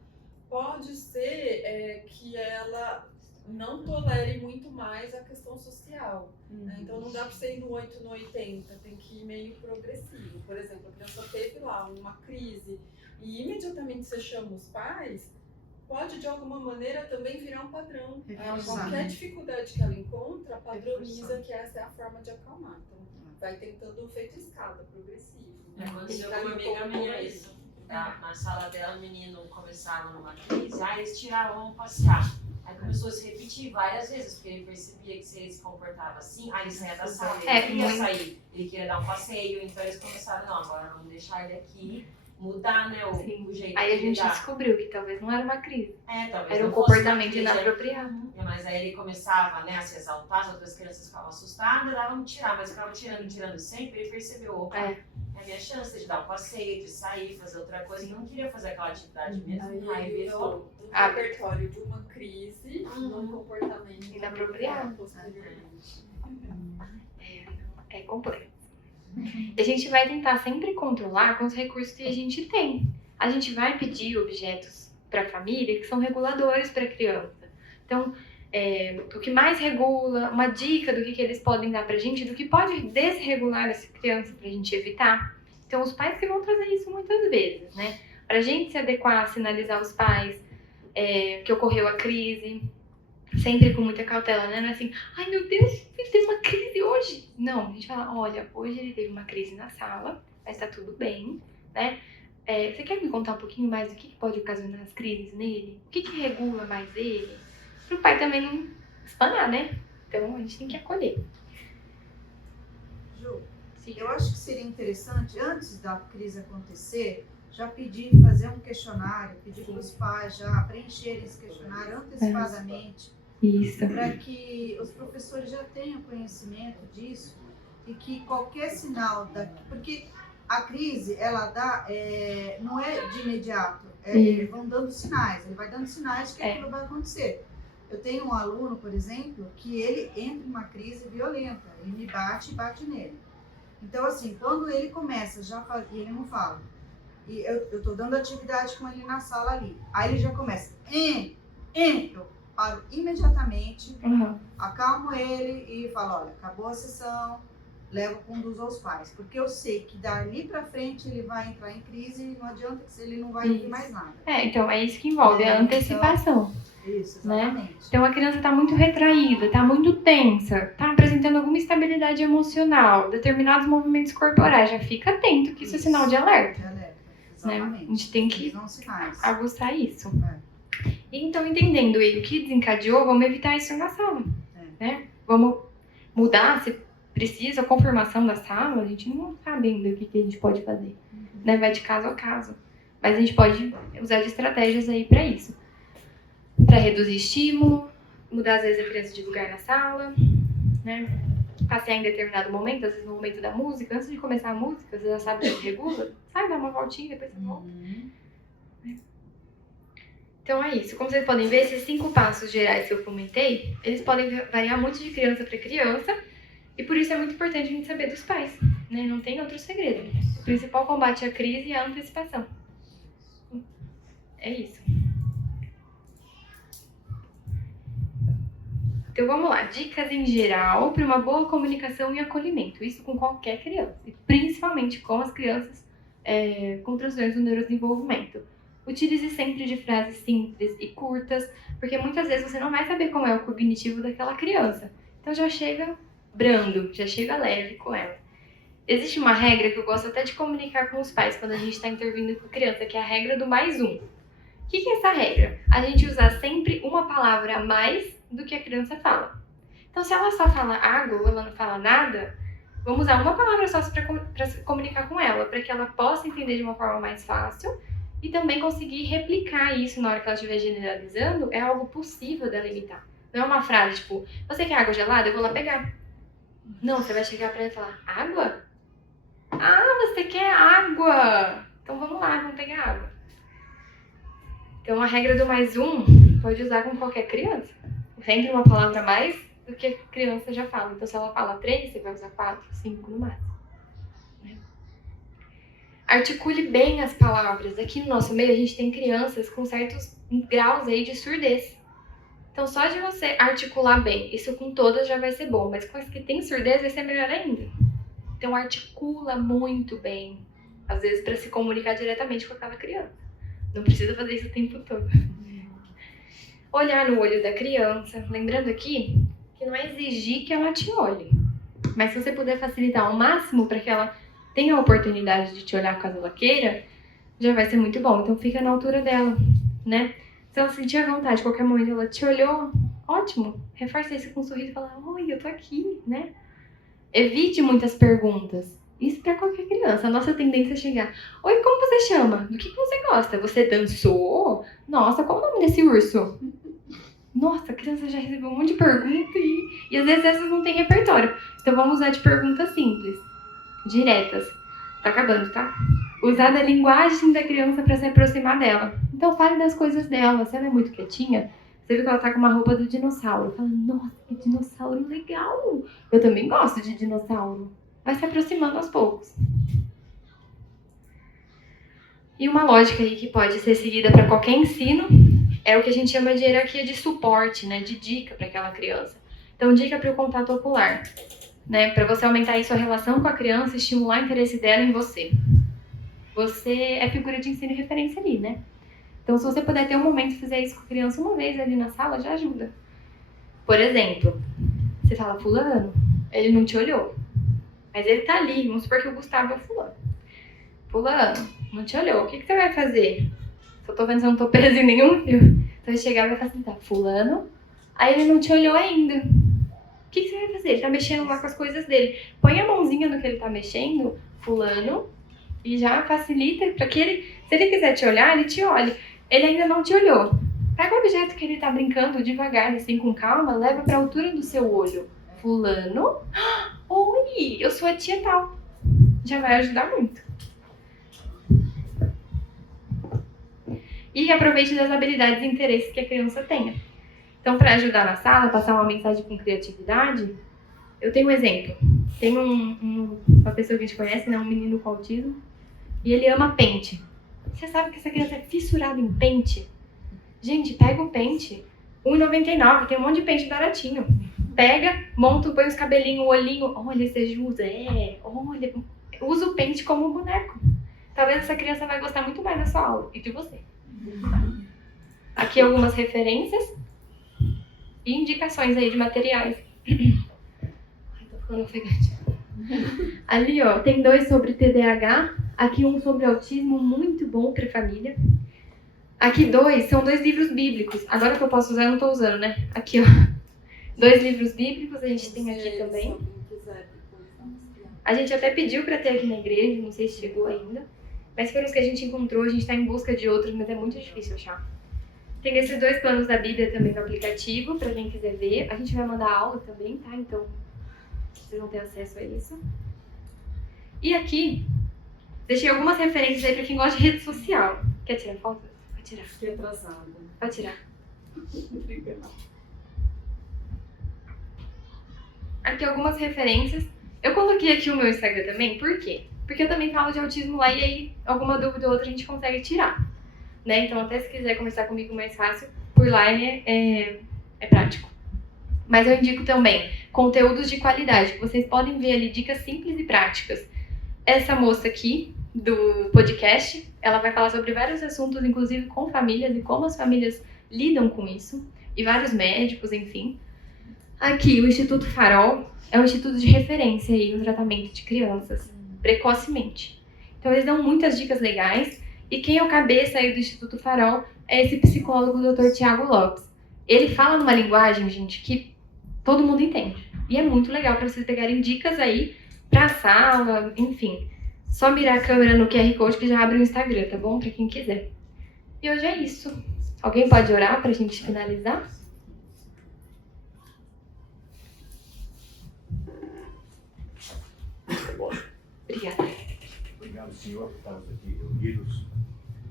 pode ser que ela não tolere muito mais a questão social. Né? Então não dá para ser ir no 8 no 80, tem que ir meio progressivo. Por exemplo, a criança teve lá uma crise e imediatamente você chama os pais, pode de alguma maneira também virar um padrão. Qualquer dificuldade que ela encontra, padroniza que essa é a forma de acalmar. Então vai tentando um efeito escada, progressivo. Aconteceu com uma amiga minha isso. Na sala dela, o menino começava numa crise, aí eles tiravam, vamos passear. Aí começou a se repetir várias vezes, porque ele percebia que se ele se comportava assim, aí ele saía da sala, ele queria sair, ele queria dar um passeio, então eles começaram, não, agora vamos deixar ele aqui, mudar, né, o jeito Aí a gente lidar. descobriu que talvez não era uma crise, talvez era um não fosse comportamento uma crise, inapropriado. Mas aí ele começava, né, a se exaltar, as outras crianças ficavam assustadas, davam um tirar, mas ficava tirando sempre, ele percebeu, opa, é a minha chance de dar um passeio, de sair, fazer outra coisa, e não queria fazer aquela atividade mesmo, aí virou do repertório de uma crise num comportamento inapropriado. É complexo. E a gente vai tentar sempre controlar com os recursos que a gente tem. A gente vai pedir objetos para a família que são reguladores para a criança. Então, o que mais regula, uma dica do que eles podem dar pra gente, do que pode desregular essa criança pra gente evitar. Então, os pais que vão trazer isso muitas vezes, né? Pra gente se adequar, sinalizar os pais que ocorreu a crise, sempre com muita cautela, né? Não é assim, ai meu Deus, ele teve uma crise hoje. Não, a gente fala, olha, hoje ele teve uma crise na sala, mas tá tudo bem, né? Você quer me contar um pouquinho mais do que pode ocasionar as crises nele? O que regula mais ele? Para o pai também não espanar, né? Então a gente tem que acolher. Ju, eu acho que seria interessante, antes da crise acontecer, já fazer um questionário, pedir para os pais já preencherem esse questionário antecipadamente. Isso. Para que os professores já tenham conhecimento disso e que qualquer sinal porque a crise, ela dá, não é de imediato, eles vão dando sinais, ele vai dando sinais de que aquilo vai acontecer. Eu tenho um aluno, por exemplo, que ele entra em uma crise violenta, ele me bate e bate nele. Então, assim, quando ele começa, e ele não fala, e eu tô dando atividade com ele na sala ali, aí ele já começa, eu paro imediatamente, acalmo ele e falo, olha, acabou a sessão, conduzo aos pais, porque eu sei que dali pra frente ele vai entrar em crise e não adianta que ele não vai ouvir mais nada. Então é isso que envolve a antecipação. Isso, exatamente. Né? Então a criança está muito retraída, está muito tensa, está apresentando alguma instabilidade emocional, determinados movimentos corporais, já fica atento que isso é sinal de alerta. Né? A gente tem que aguçar isso. Então, entendendo o que desencadeou, vamos evitar isso na sala. Né? Vamos mudar, se precisa, a confirmação da sala, a gente não sabe ainda o que a gente pode fazer. Né? Vai de caso a caso. Mas a gente pode usar de estratégias aí para isso. Para reduzir estímulo, mudar às vezes a criança de lugar na sala, né? Passear em determinado momento, às vezes no momento da música, antes de começar a música, você já sabe que regula, sai, dá uma voltinha, depois você volta. Então é isso. Como vocês podem ver, esses 5 passos gerais que eu comentei, eles podem variar muito de criança para criança, e por isso é muito importante a gente saber dos pais, né? Não tem outro segredo. O principal combate à crise é a antecipação. É isso. Então vamos lá, dicas em geral para uma boa comunicação e acolhimento. Isso com qualquer criança, e principalmente com as crianças com transtornos do neurodesenvolvimento. Utilize sempre de frases simples e curtas, porque muitas vezes você não vai saber como é o cognitivo daquela criança. Então já chega brando, já chega leve com ela. Existe uma regra que eu gosto até de comunicar com os pais quando a gente está intervindo com a criança, que é a regra do mais um. O que é essa regra? A gente usar sempre uma palavra a mais do que a criança fala. Então, se ela só fala água ou ela não fala nada, vamos usar uma palavra só para se comunicar com ela, para que ela possa entender de uma forma mais fácil e também conseguir replicar isso na hora que ela estiver generalizando. É algo possível dela imitar. Não é uma frase tipo, você quer água gelada? Eu vou lá pegar. Não, você vai chegar para ela e falar, água? Ah, você quer água! Então vamos lá, vamos pegar água. Então a regra do mais um pode usar com qualquer criança. Sempre uma palavra a mais do que a criança já fala. Então se ela fala 3, você vai usar 4, 5 no máximo. Né? Articule bem as palavras. Aqui no nosso meio a gente tem crianças com certos graus aí de surdez. Então só de você articular bem, isso com todas já vai ser bom, mas com as que tem surdez vai ser melhor ainda. Então articula muito bem, às vezes para se comunicar diretamente com aquela criança. Não precisa fazer isso o tempo todo. Olhar no olho da criança, lembrando aqui que não é exigir que ela te olhe, mas se você puder facilitar ao máximo para que ela tenha a oportunidade de te olhar caso ela queira, já vai ser muito bom. Então fica na altura dela, né? Se ela sentir a vontade, a qualquer momento ela te olhou, ótimo. Reforça isso com um sorriso e fala, oi, eu tô aqui, né? Evite muitas perguntas. Isso para qualquer criança. A nossa tendência é chegar, oi, como você chama? Do que você gosta? Você dançou? Nossa, qual o nome desse urso? Nossa, a criança já recebeu um monte de perguntas e às vezes essas não tem repertório. Então vamos usar de perguntas simples, diretas. Tá acabando, tá? Usar da linguagem da criança para se aproximar dela. Então fale das coisas dela. Se ela é muito quietinha, você viu que ela tá com uma roupa do dinossauro. Fala, nossa, que dinossauro legal. Eu também gosto de dinossauro. Vai se aproximando aos poucos. E uma lógica aí que pode ser seguida para qualquer ensino é o que a gente chama de hierarquia de suporte, né? De dica para aquela criança. Então, dica para o contato ocular, né? Para você aumentar aí sua relação com a criança e estimular o interesse dela em você. Você é figura de ensino e referência ali, né? Então, se você puder ter um momento e fizer isso com a criança uma vez ali na sala, já ajuda. Por exemplo, você fala, fulano, ele não te olhou. Mas ele tá ali, vamos supor que o Gustavo é fulano. Fulano, não te olhou, o que você vai fazer? Se eu tô vendo que eu não tô preso em nenhum fio. Então, ele chegar e vai facilitar, fulano, aí ele não te olhou ainda. O que você vai fazer? Ele tá mexendo lá com as coisas dele. Põe a mãozinha no que ele tá mexendo, fulano, e já facilita para que ele, se ele quiser te olhar, ele te olhe. Ele ainda não te olhou. Pega o objeto que ele tá brincando devagar, assim, com calma, leva pra altura do seu olho. Fulano, oi, eu sou a tia tal. Já vai ajudar muito. E aproveite das habilidades e interesses que a criança tenha. Então, para ajudar na sala, passar uma mensagem com criatividade, eu tenho um exemplo. Tem uma pessoa que a gente conhece, né, um menino com autismo, e ele ama pente. Você sabe que essa criança é fissurada em pente? Gente, pega o pente, R$1,99, tem um monte de pente baratinho. Pega, monta, põe os cabelinhos, o olhinho. Olha, você usa, olha, usa o pente como um boneco. Talvez essa criança vai gostar muito mais da sua aula e de você. Aqui algumas referências e indicações aí de materiais. Ai, tô ficando ofegante. Ali, ó, tem 2 sobre TDAH. Aqui um sobre autismo, muito bom para família. Aqui 2 são 2 livros bíblicos. Agora que eu posso usar, eu não tô usando, né? Aqui, ó. 2 livros bíblicos a gente tem aqui também. A gente até pediu para ter aqui na igreja, não sei se chegou ainda. Mas foram os que a gente encontrou, a gente está em busca de outros, mas é muito difícil achar. Tem esses 2 planos da Bíblia também no aplicativo, para quem quiser ver. A gente vai mandar aula também, tá? Então, vocês vão ter acesso a isso. E aqui, deixei algumas referências aí para quem gosta de rede social. Quer tirar foto? Vai tirar. Fiquei atrasada. Vai tirar. Obrigada. Aqui algumas referências. Eu coloquei aqui o meu Instagram também, por quê? porque eu também falo de autismo lá e aí alguma dúvida ou outra a gente consegue tirar, né? Então até se quiser conversar comigo mais fácil, por lá é prático. Mas eu indico também conteúdos de qualidade, que vocês podem ver ali dicas simples e práticas. Essa moça aqui do podcast, ela vai falar sobre vários assuntos, inclusive com famílias e como as famílias lidam com isso, e vários médicos, enfim. Aqui, o Instituto Farol é um instituto de referência aí no tratamento de crianças, precocemente. Então, eles dão muitas dicas legais, e quem é o cabeça aí do Instituto Farol é esse psicólogo, o Dr. Tiago Lopes. Ele fala numa linguagem, gente, que todo mundo entende. E é muito legal para vocês pegarem dicas aí pra sala, enfim. Só mirar a câmera no QR Code que já abre o Instagram, tá bom? Pra quem quiser. E hoje é isso. Alguém pode orar pra gente finalizar? Obrigada. Obrigado, Senhor, por estarmos aqui reunidos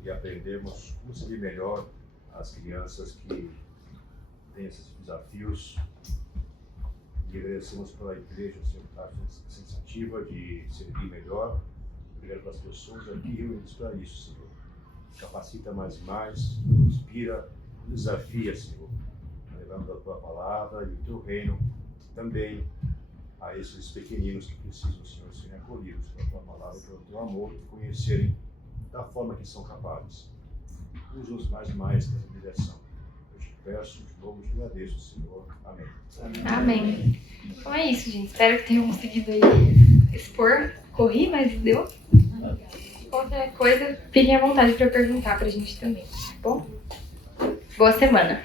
e aprendermos como servir melhor as crianças que têm esses desafios. E agradecemos pela igreja, Senhor, por estar sensitiva de servir melhor. Obrigado pelas pessoas aqui reunidas para isso, Senhor. Capacita mais e mais, nos inspira, nos desafia, Senhor, levando a Tua palavra e o Teu reino também a esses pequeninos que precisam, Senhor, serem acolhidos pela Tua palavra, pelo Teu amor, e conhecerem da forma que são capazes. Usa-os mais e mais nessa direção. Eu te peço, de novo, te agradeço, Senhor. Amém. Amém. Então é isso, gente. Espero que tenham conseguido aí expor. Corri, mas deu. Qualquer coisa, fiquem à vontade para perguntar pra gente também, tá bom? Boa semana.